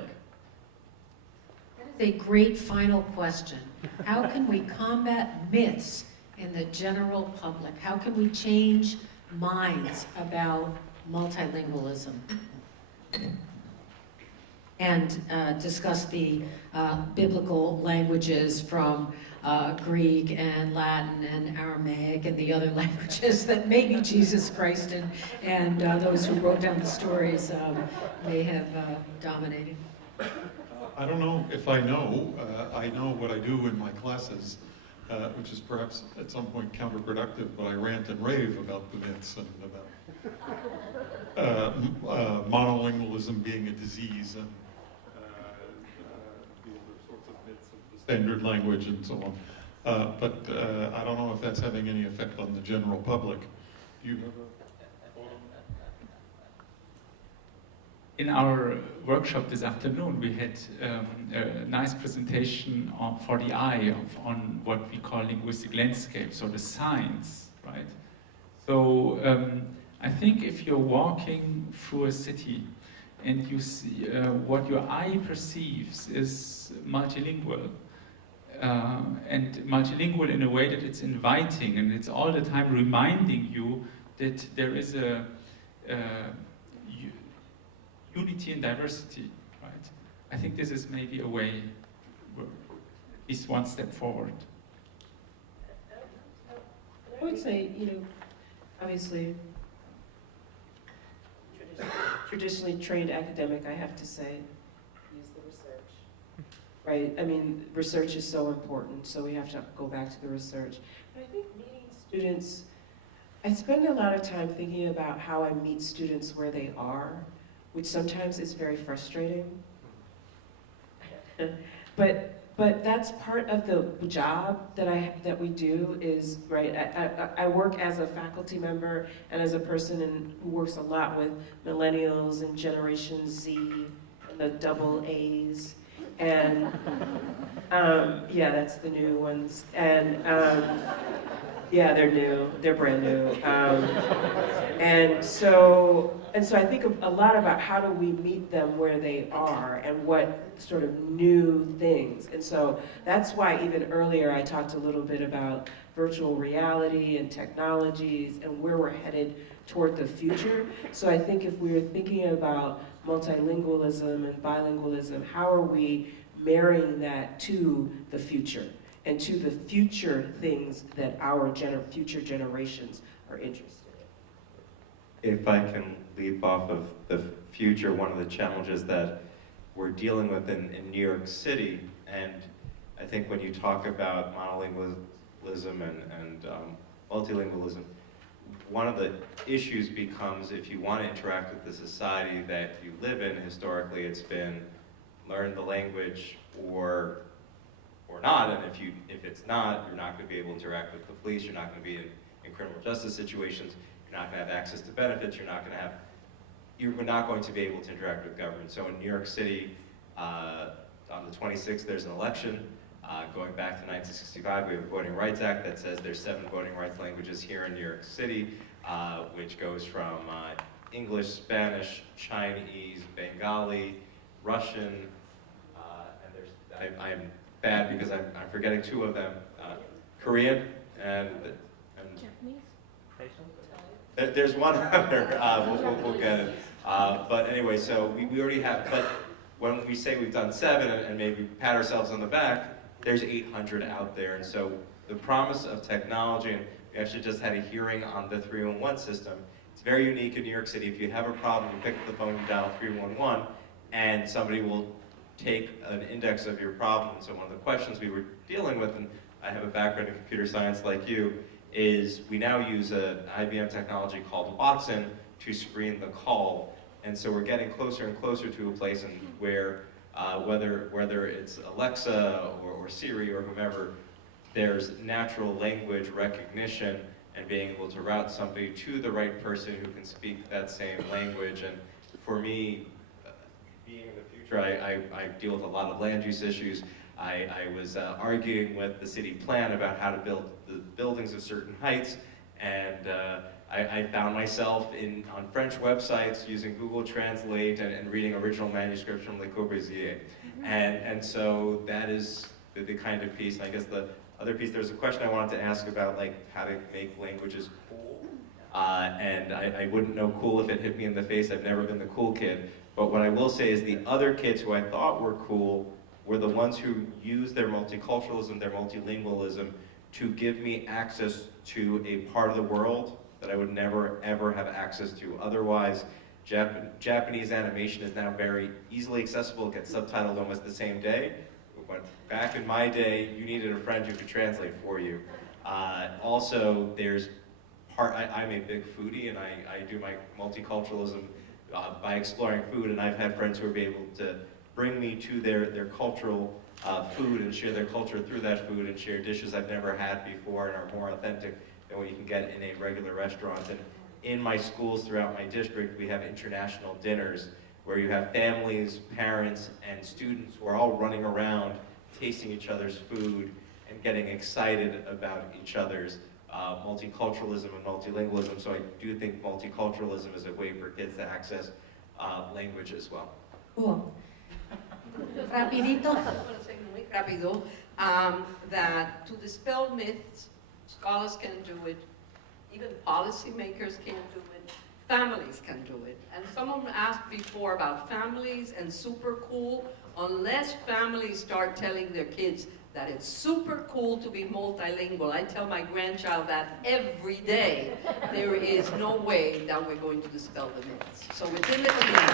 That is a great final question. How can we combat myths in the general public? How can we change minds about multilingualism? And discuss the biblical languages from Greek and Latin and Aramaic and the other languages that maybe Jesus Christ and those who wrote down the stories may have dominated. I don't know if I know. I know what I do in my classes, which is perhaps at some point counterproductive, but I rant and rave about the myths and about monolingualism being a disease and the other sorts of myths of the standard language and so on. But I don't know if that's having any effect on the general public. Do you have a thought on that? In our workshop this afternoon, we had a nice presentation for the eye on what we call linguistic landscapes, or the signs, right? So I think if you're walking through a city and you see what your eye perceives is multilingual, and multilingual in a way that it's inviting and it's all the time reminding you that there is a unity and diversity, right? I think this is maybe a way, at least one step forward. I would say, obviously, traditionally trained academic, I have to say, use the research, right? I mean, research is so important, so we have to go back to the research. But I think meeting students, I spend a lot of time thinking about how I meet students where they are, which sometimes is very frustrating. But that's part of the job that we do is, right, I work as a faculty member and as a person who works a lot with millennials and Generation Z and the double A's. And yeah, that's the new ones. And yeah, they're new, they're brand new. And so I think a lot about how do we meet them where they are and what sort of new things. And so that's why even earlier I talked a little bit about virtual reality and technologies and where we're headed toward the future. So I think if we were thinking about multilingualism and bilingualism, how are we marrying that to the future and to the future things that our future generations are interested in? If I can leap off of the future, one of the challenges that we're dealing with in New York City, and I think when you talk about monolingualism and multilingualism, one of the issues becomes if you want to interact with the society that you live in, historically it's been learn the language or not, and if it's not, you're not going to be able to interact with the police, you're not going to be in criminal justice situations, you're not going to have access to benefits, you're not going to be able to interact with government. So in New York City, on the 26th, there's an election. Going back to 1965, we have a Voting Rights Act that says there's 7 voting rights languages here in New York City, which goes from English, Spanish, Chinese, Bengali, Russian, and I'm bad because I'm forgetting 2 of them, Korean and Japanese. There's one other, we'll get it. But anyway, so we already have, but when we say we've done 7 and maybe pat ourselves on the back, there's 800 out there. And so the promise of technology, and we actually just had a hearing on the 311 system. It's very unique in New York City. If you have a problem, you pick up the phone, you dial 311, and somebody will take an index of your problem. So one of the questions we were dealing with, and I have a background in computer science like you, is we now use an IBM technology called Watson to screen the call. And so we're getting closer and closer to a place where whether it's Alexa or Siri or whomever, there's natural language recognition and being able to route somebody to the right person who can speak that same language. And for me, being in the future, I deal with a lot of land use issues. I was arguing with the city plan about how to build the buildings of certain heights, and I found myself on French websites using Google Translate and reading original manuscripts from Le Corbusier. And so that is the kind of piece, and I guess the other piece, there's a question I wanted to ask about like how to make languages cool. And I wouldn't know cool if it hit me in the face. I've never been the cool kid. But what I will say is the other kids who I thought were cool were the ones who used their multiculturalism, their multilingualism, to give me access to a part of the world that I would never, ever have access to. Otherwise, Japanese animation is now very easily accessible. It gets subtitled almost the same day. But back in my day, you needed a friend who could translate for you. Also, there's I'm a big foodie, and I do my multiculturalism by exploring food, and I've had friends who are able to bring me to their cultural food and share their culture through that food and share dishes I've never had before and are more authentic than what you can get in a regular restaurant. And in my schools throughout my district, we have international dinners where you have families, parents, and students who are all running around tasting each other's food and getting excited about each other's multiculturalism and multilingualism. So I do think multiculturalism is a way for kids to access language as well. Cool. Rapidito. I want to say muy rápido that to dispel myths, scholars can do it, even policymakers can do it, families can do it. And someone asked before about families and super cool. Unless families start telling their kids that it's super cool to be multilingual, I tell my grandchild that every day, there is no way that we're going to dispel the myths. So within the community.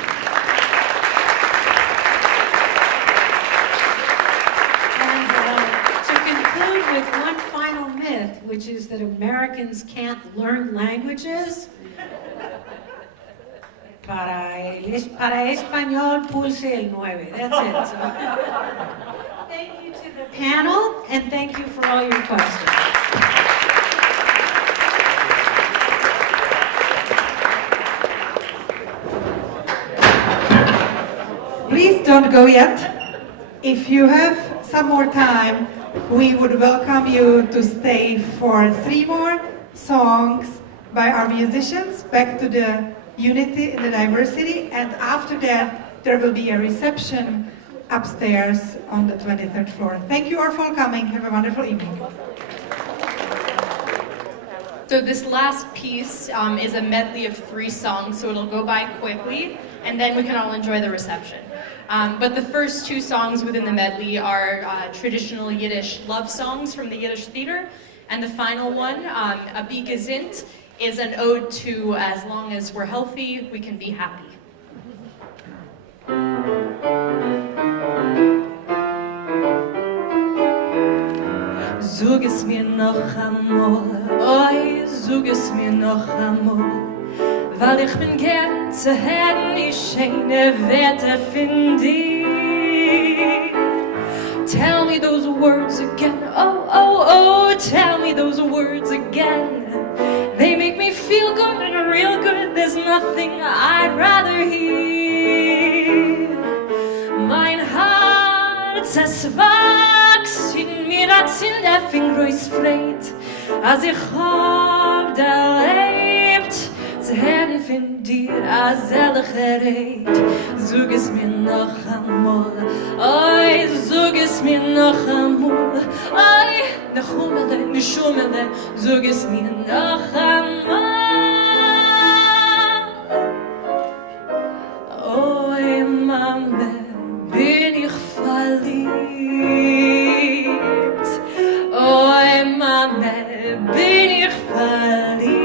To conclude with one final myth, which is that Americans can't learn languages. Para español, pulse el 9. That's it. Thank you to the panel, and thank you for all your questions. Please don't go yet. If you have some more time, we would welcome you to stay for 3 more songs by our musicians, back to the unity in the diversity, and after that there will be a reception upstairs on the 23rd floor. Thank you all for coming. Have a wonderful evening. So this last piece is a medley of 3 songs, so it'll go by quickly, and then we can all enjoy the reception. But the first 2 songs within the medley are traditional Yiddish love songs from the Yiddish theater, and the final one, A Bie Gesinnt, is an ode to as long as we're healthy, we can be happy. Sag es mir noch einmal, oi, sag es mir noch einmal, weil ich bin gern zu hören, die schöne Werte von dir. Tell me those words again, oh, oh, oh, tell me those words again. They make me feel good and real good, there's nothing I'd rather hear. Mein Herz, es wächst in mir, als in der Finger ist freit, als ich hab erlebt, zu hören von dir, als ehrlich errät. Sag es mir noch einmal, oi, sag es mir noch einmal, oi, ne schumele, sag es mir noch einmal. Oi, Mama, bin ich verliebt. Oi, Mama, bin ich verliebt.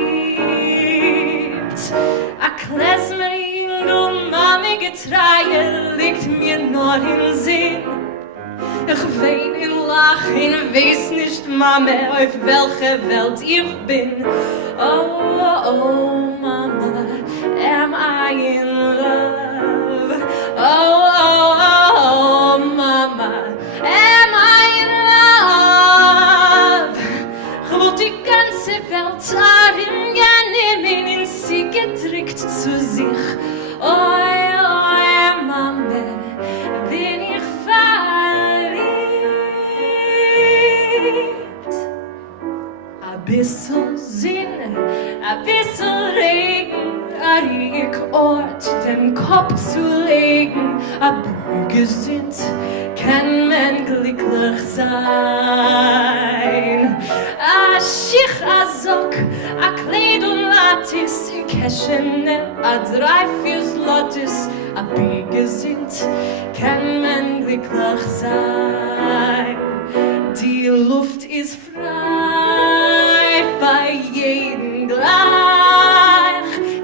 A klezmer du Mami getreie, liegt mir nur im Sinn. Ich wein in Lachen, weiß nicht, Mama, auf welche Welt ich bin. Oh, oh, Mama, am I in love? Oh, oh, oh, Mama, am I in love? Ich wollte die ganze Welt darin gerne nehmen, in sie gedrückt zu sich. Oh, oh, Mama, bin ich verliebt. A bisschen Sinn, a bisschen Regen, a ruhig Ort, den Kopf zu legen, a Bürgersind, kann man glücklich sein. A Schich, a Sock, a Kleid und Lattis, Käschene, a 3-4 Slottis, a Bürgersind, kann man glücklich sein. Die Luft ist frei, bei jedem gleich.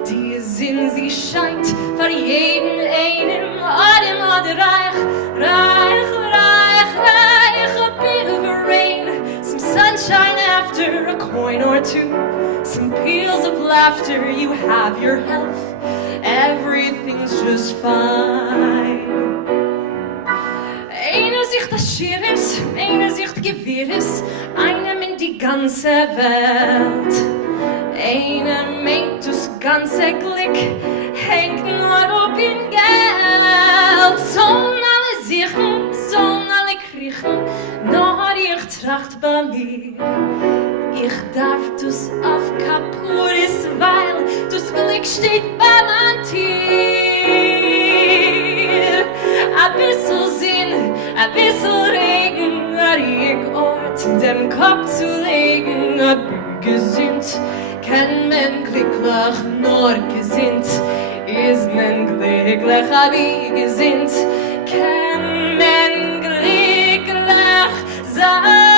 Die Sinn, sie scheint für jeden einen, Adem oder reich, reich, reich, reich. A bit of a rain, some sunshine after after a coin or two, some peals of laughter, you have your health, everything's just fine. Einer Sicht das Schier ist, einer Sicht Gewirr ist, einem in die ganze Welt. Einer meint das ganze Glück, hängt nur ob in Geld. Sollen alle sichern, sollen alle kriechen, nur ich tracht bei mir. Ich darf das auf Kapuris, weil das Glück steht bei meinem Tier. A bissl Sinn, a bissl Regen, a ruhig Ort in dem Kopf zu legen, a gesinnt, kann man glücklich nur gesinnt, ist man glücklich, a wie gesinnt, kann man glücklich sein.